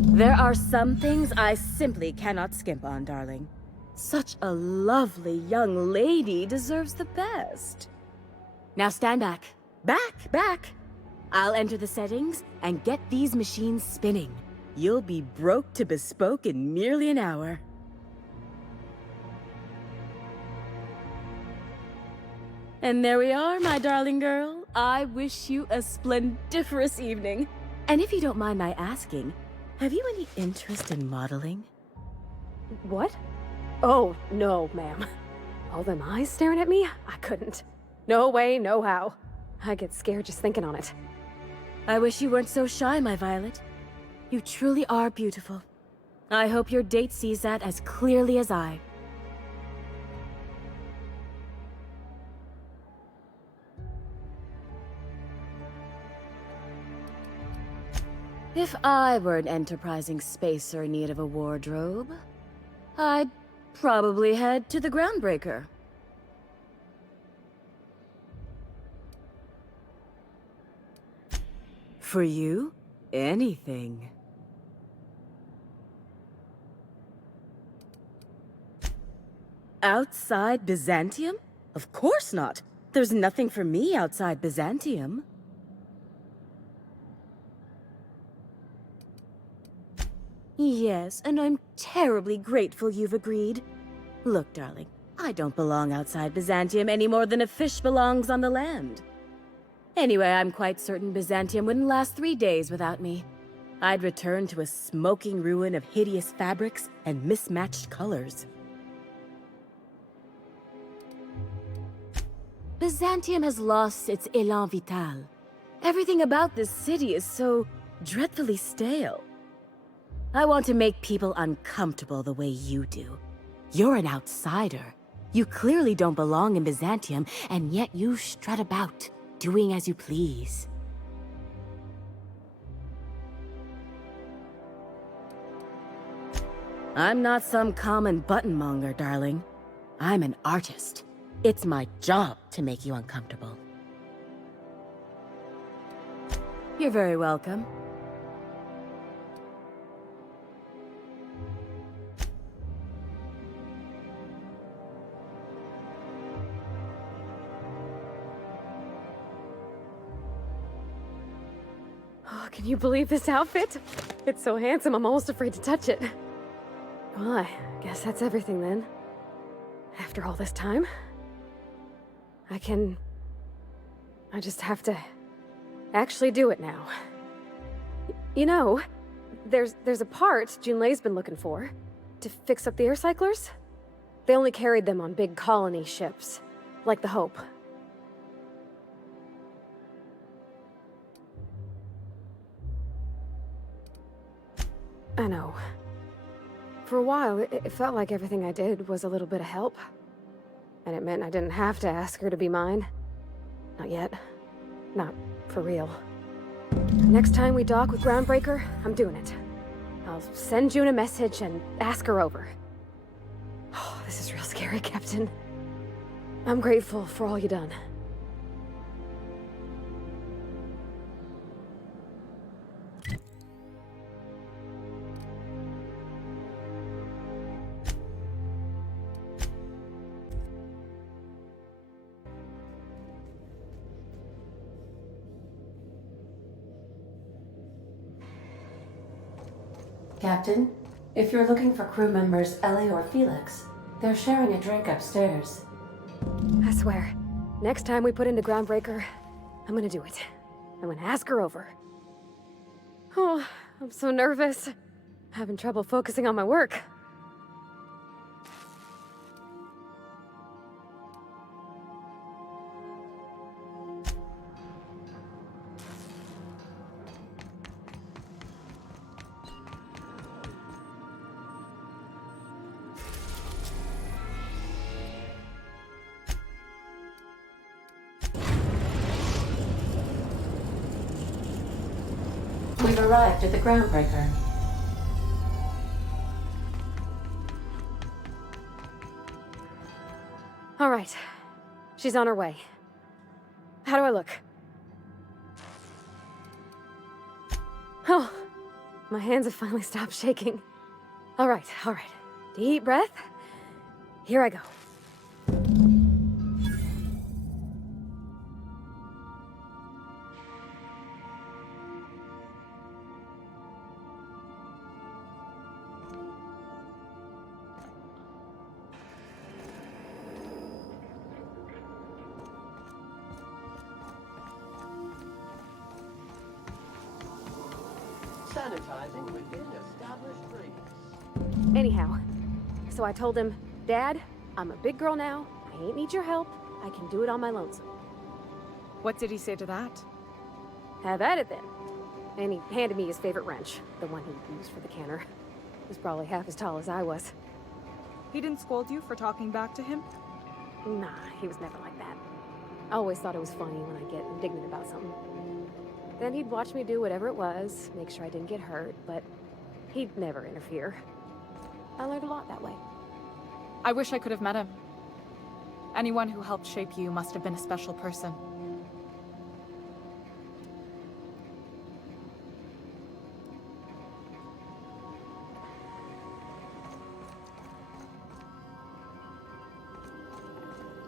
There are some things I simply cannot skimp on, darling. Such a lovely young lady deserves the best. Now stand back. Back! I'll enter the settings and get these machines spinning. You'll be broke to bespoke in merely an hour. And there we are, my darling girl. I wish you a splendiferous evening. And if you don't mind my asking, have you any interest in modeling? What? Oh, no, ma'am. All them eyes staring at me? I couldn't. No way, no how. I get scared just thinking on it. I wish you weren't so shy, my Violet. You truly are beautiful. I hope your date sees that as clearly as I. If I were an enterprising spacer in need of a wardrobe, I'd probably head to the Groundbreaker. For you, anything. Outside Byzantium? Of course not. There's nothing for me outside Byzantium. Yes, and I'm terribly grateful you've agreed. Look, darling, I don't belong outside Byzantium any more than a fish belongs on the land. Anyway, I'm quite certain Byzantium wouldn't last 3 days without me. I'd return to a smoking ruin of hideous fabrics and mismatched colors. Byzantium has lost its élan vital. Everything about this city is so dreadfully stale. I want to make people uncomfortable the way you do. You're an outsider. You clearly don't belong in Byzantium, and yet you strut about, doing as you please. I'm not some common buttonmonger, darling. I'm an artist. It's my job to make you uncomfortable. You're very welcome. Oh, can you believe this outfit? It's so handsome, I'm almost afraid to touch it. Well, I guess that's everything then. After all this time, I just have to actually do it now. You know, there's a part Junlei's been looking for to fix up the air cyclers. They only carried them on big colony ships, like the Hope. I know. For a while, it felt like everything I did was a little bit of help. And it meant I didn't have to ask her to be mine. Not yet. Not for real. Next time we dock with Groundbreaker, I'm doing it. I'll send June a message and ask her over. Oh, this is real scary, Captain. I'm grateful for all you done. Captain, if you're looking for crew members Ellie or Felix, they're sharing a drink upstairs. I swear, next time we put into Groundbreaker, I'm gonna do it. I'm gonna ask her over. Oh, I'm so nervous. Having trouble focusing on my work. We've arrived at the Groundbreaker. All right. She's on her way. How do I look? Oh, my hands have finally stopped shaking. All right, all right. Deep breath. Here I go. Sanitizing within established breeds. Anyhow, so I told him, Dad, I'm a big girl now. I ain't need your help. I can do it on my lonesome. What did he say to that? Have at it then. And he handed me his favorite wrench, the one he used for the canner. He was probably half as tall as I was. He didn't scold you for talking back to him? Nah, he was never like that. I always thought it was funny when I get indignant about something. Then he'd watch me do whatever it was, make sure I didn't get hurt, but he'd never interfere. I learned a lot that way. I wish I could have met him. Anyone who helped shape you must have been a special person.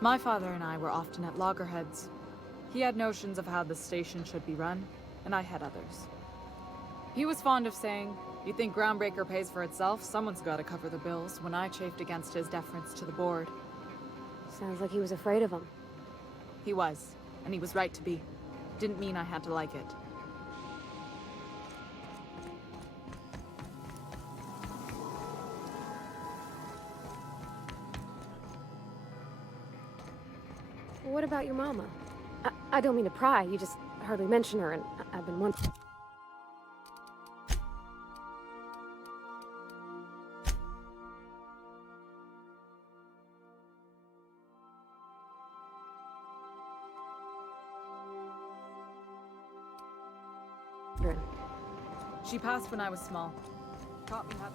My father and I were often at loggerheads. He had notions of how the station should be run, and I had others. He was fond of saying, "You think Groundbreaker pays for itself? Someone's got to cover the bills," when I chafed against his deference to the board. Sounds like he was afraid of him. He was, and he was right to be. Didn't mean I had to like it. What about your mama? I don't mean to pry, you just hardly mention her, and I've been wondering. She passed when I was small. Taught me how.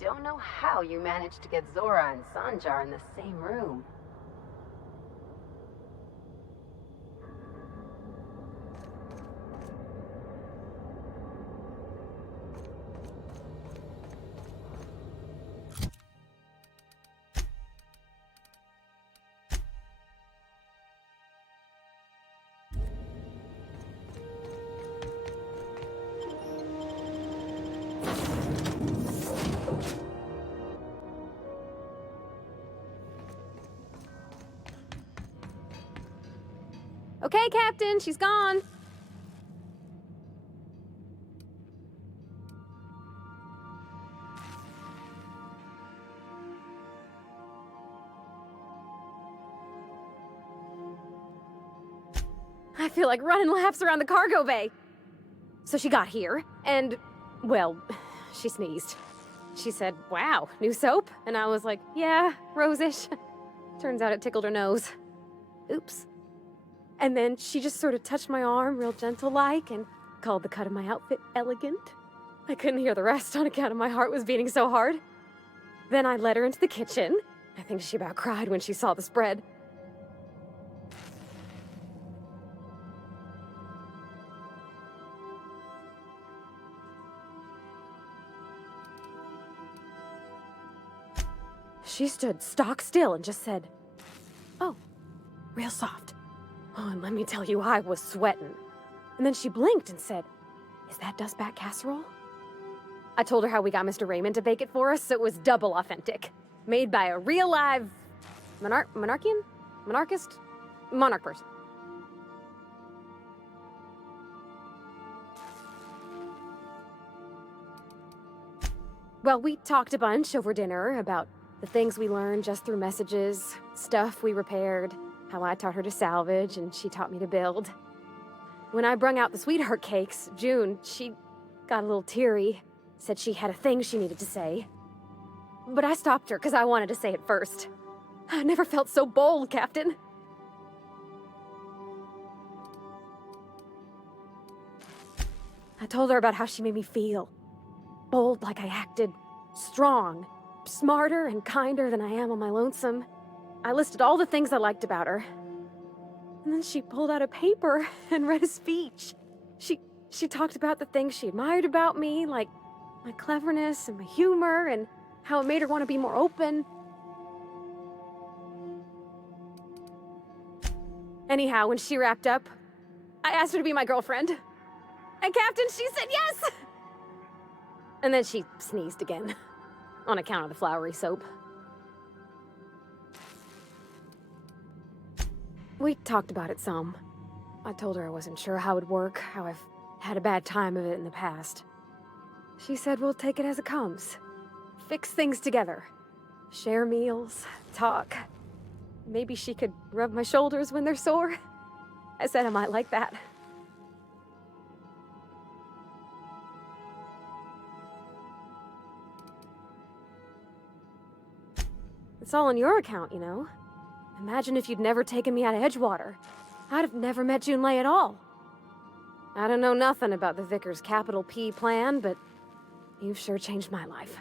Don't know how you managed to get Zora and Sanjar in the same room. Okay, Captain, she's gone. I feel like running laps around the cargo bay. So she got here, and, well, she sneezed. She said, "Wow, new soap?" And I was like, "Yeah, rose-ish." Turns out it tickled her nose. Oops. And then she just sort of touched my arm real gentle-like and called the cut of my outfit elegant. I couldn't hear the rest on account of my heart was beating so hard. Then I led her into the kitchen. I think she about cried when she saw the spread. She stood stock still and just said, "Oh, real soft." Oh, and let me tell you, I was sweating. And then she blinked and said, "Is that dustback casserole?" I told her how we got Mr. Raymond to bake it for us, so it was double authentic. Made by a real live monarch person. Well, we talked a bunch over dinner about the things we learned just through messages, stuff we repaired, how I taught her to salvage and she taught me to build. When I brung out the sweetheart cakes, June, she got a little teary, said she had a thing she needed to say. But I stopped her because I wanted to say it first. I never felt so bold, Captain. I told her about how she made me feel. Bold like I acted, strong, smarter and kinder than I am on my lonesome. I listed all the things I liked about her. And then she pulled out a paper and read a speech. She talked about the things she admired about me, like my cleverness and my humor, and how it made her want to be more open. Anyhow, when she wrapped up, I asked her to be my girlfriend. And Captain, she said yes! And then she sneezed again, on account of the flowery soap. We talked about it some. I told her I wasn't sure how it'd work, how I've had a bad time of it in the past. She said we'll take it as it comes. Fix things together. Share meals, talk. Maybe she could rub my shoulders when they're sore. I said I might like that. It's all on your account, you know. Imagine if you'd never taken me out of Edgewater. I'd have never met Junlei at all. I don't know nothing about the Vicar's capital P plan, but you've sure changed my life.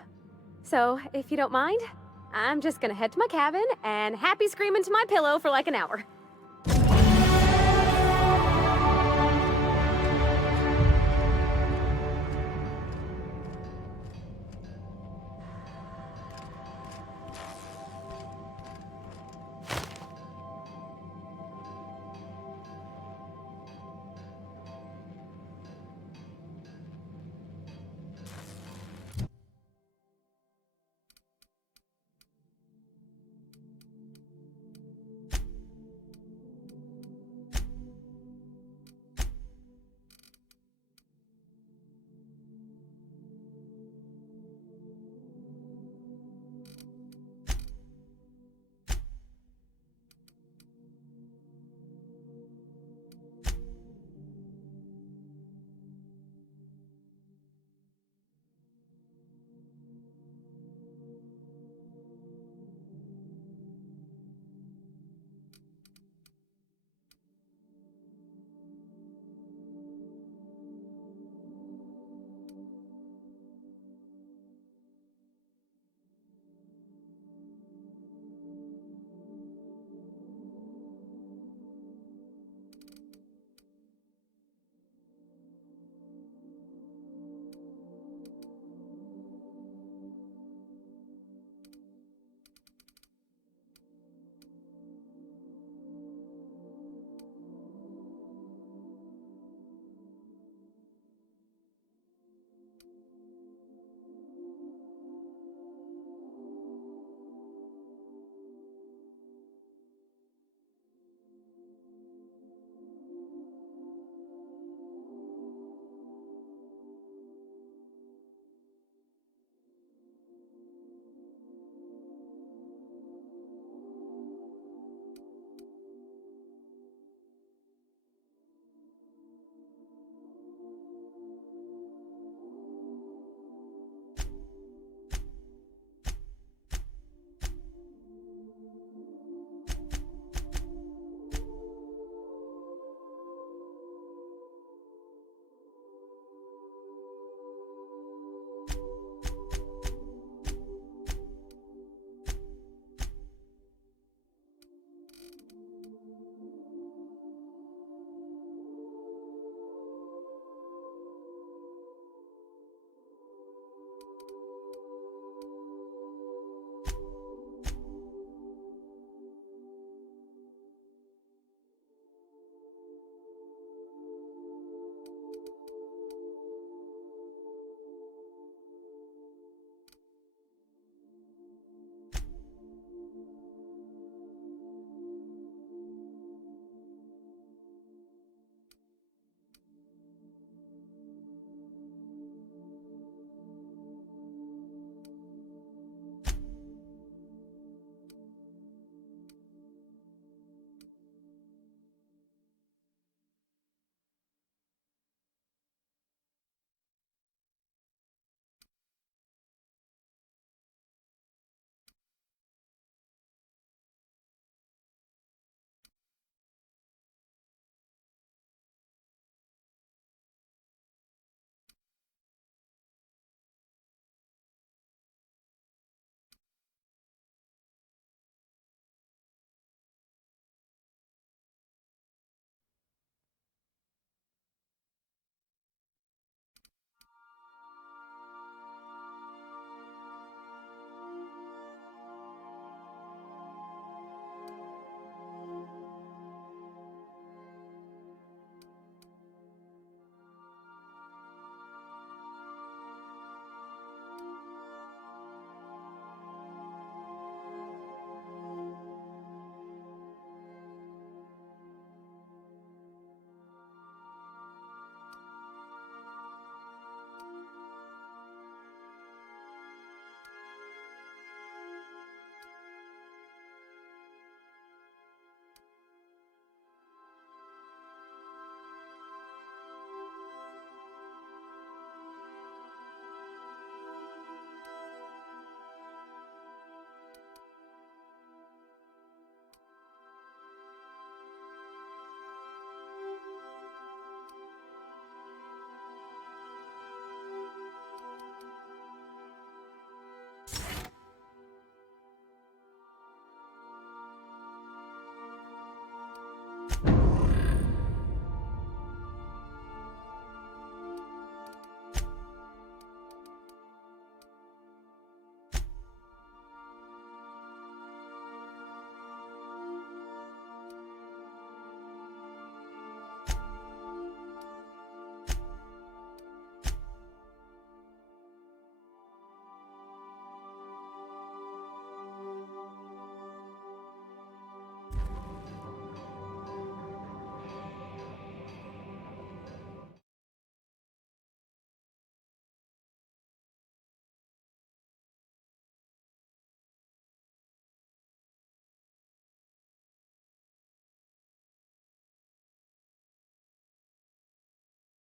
So, if you don't mind, I'm just gonna head to my cabin and happy scream into my pillow for like an hour.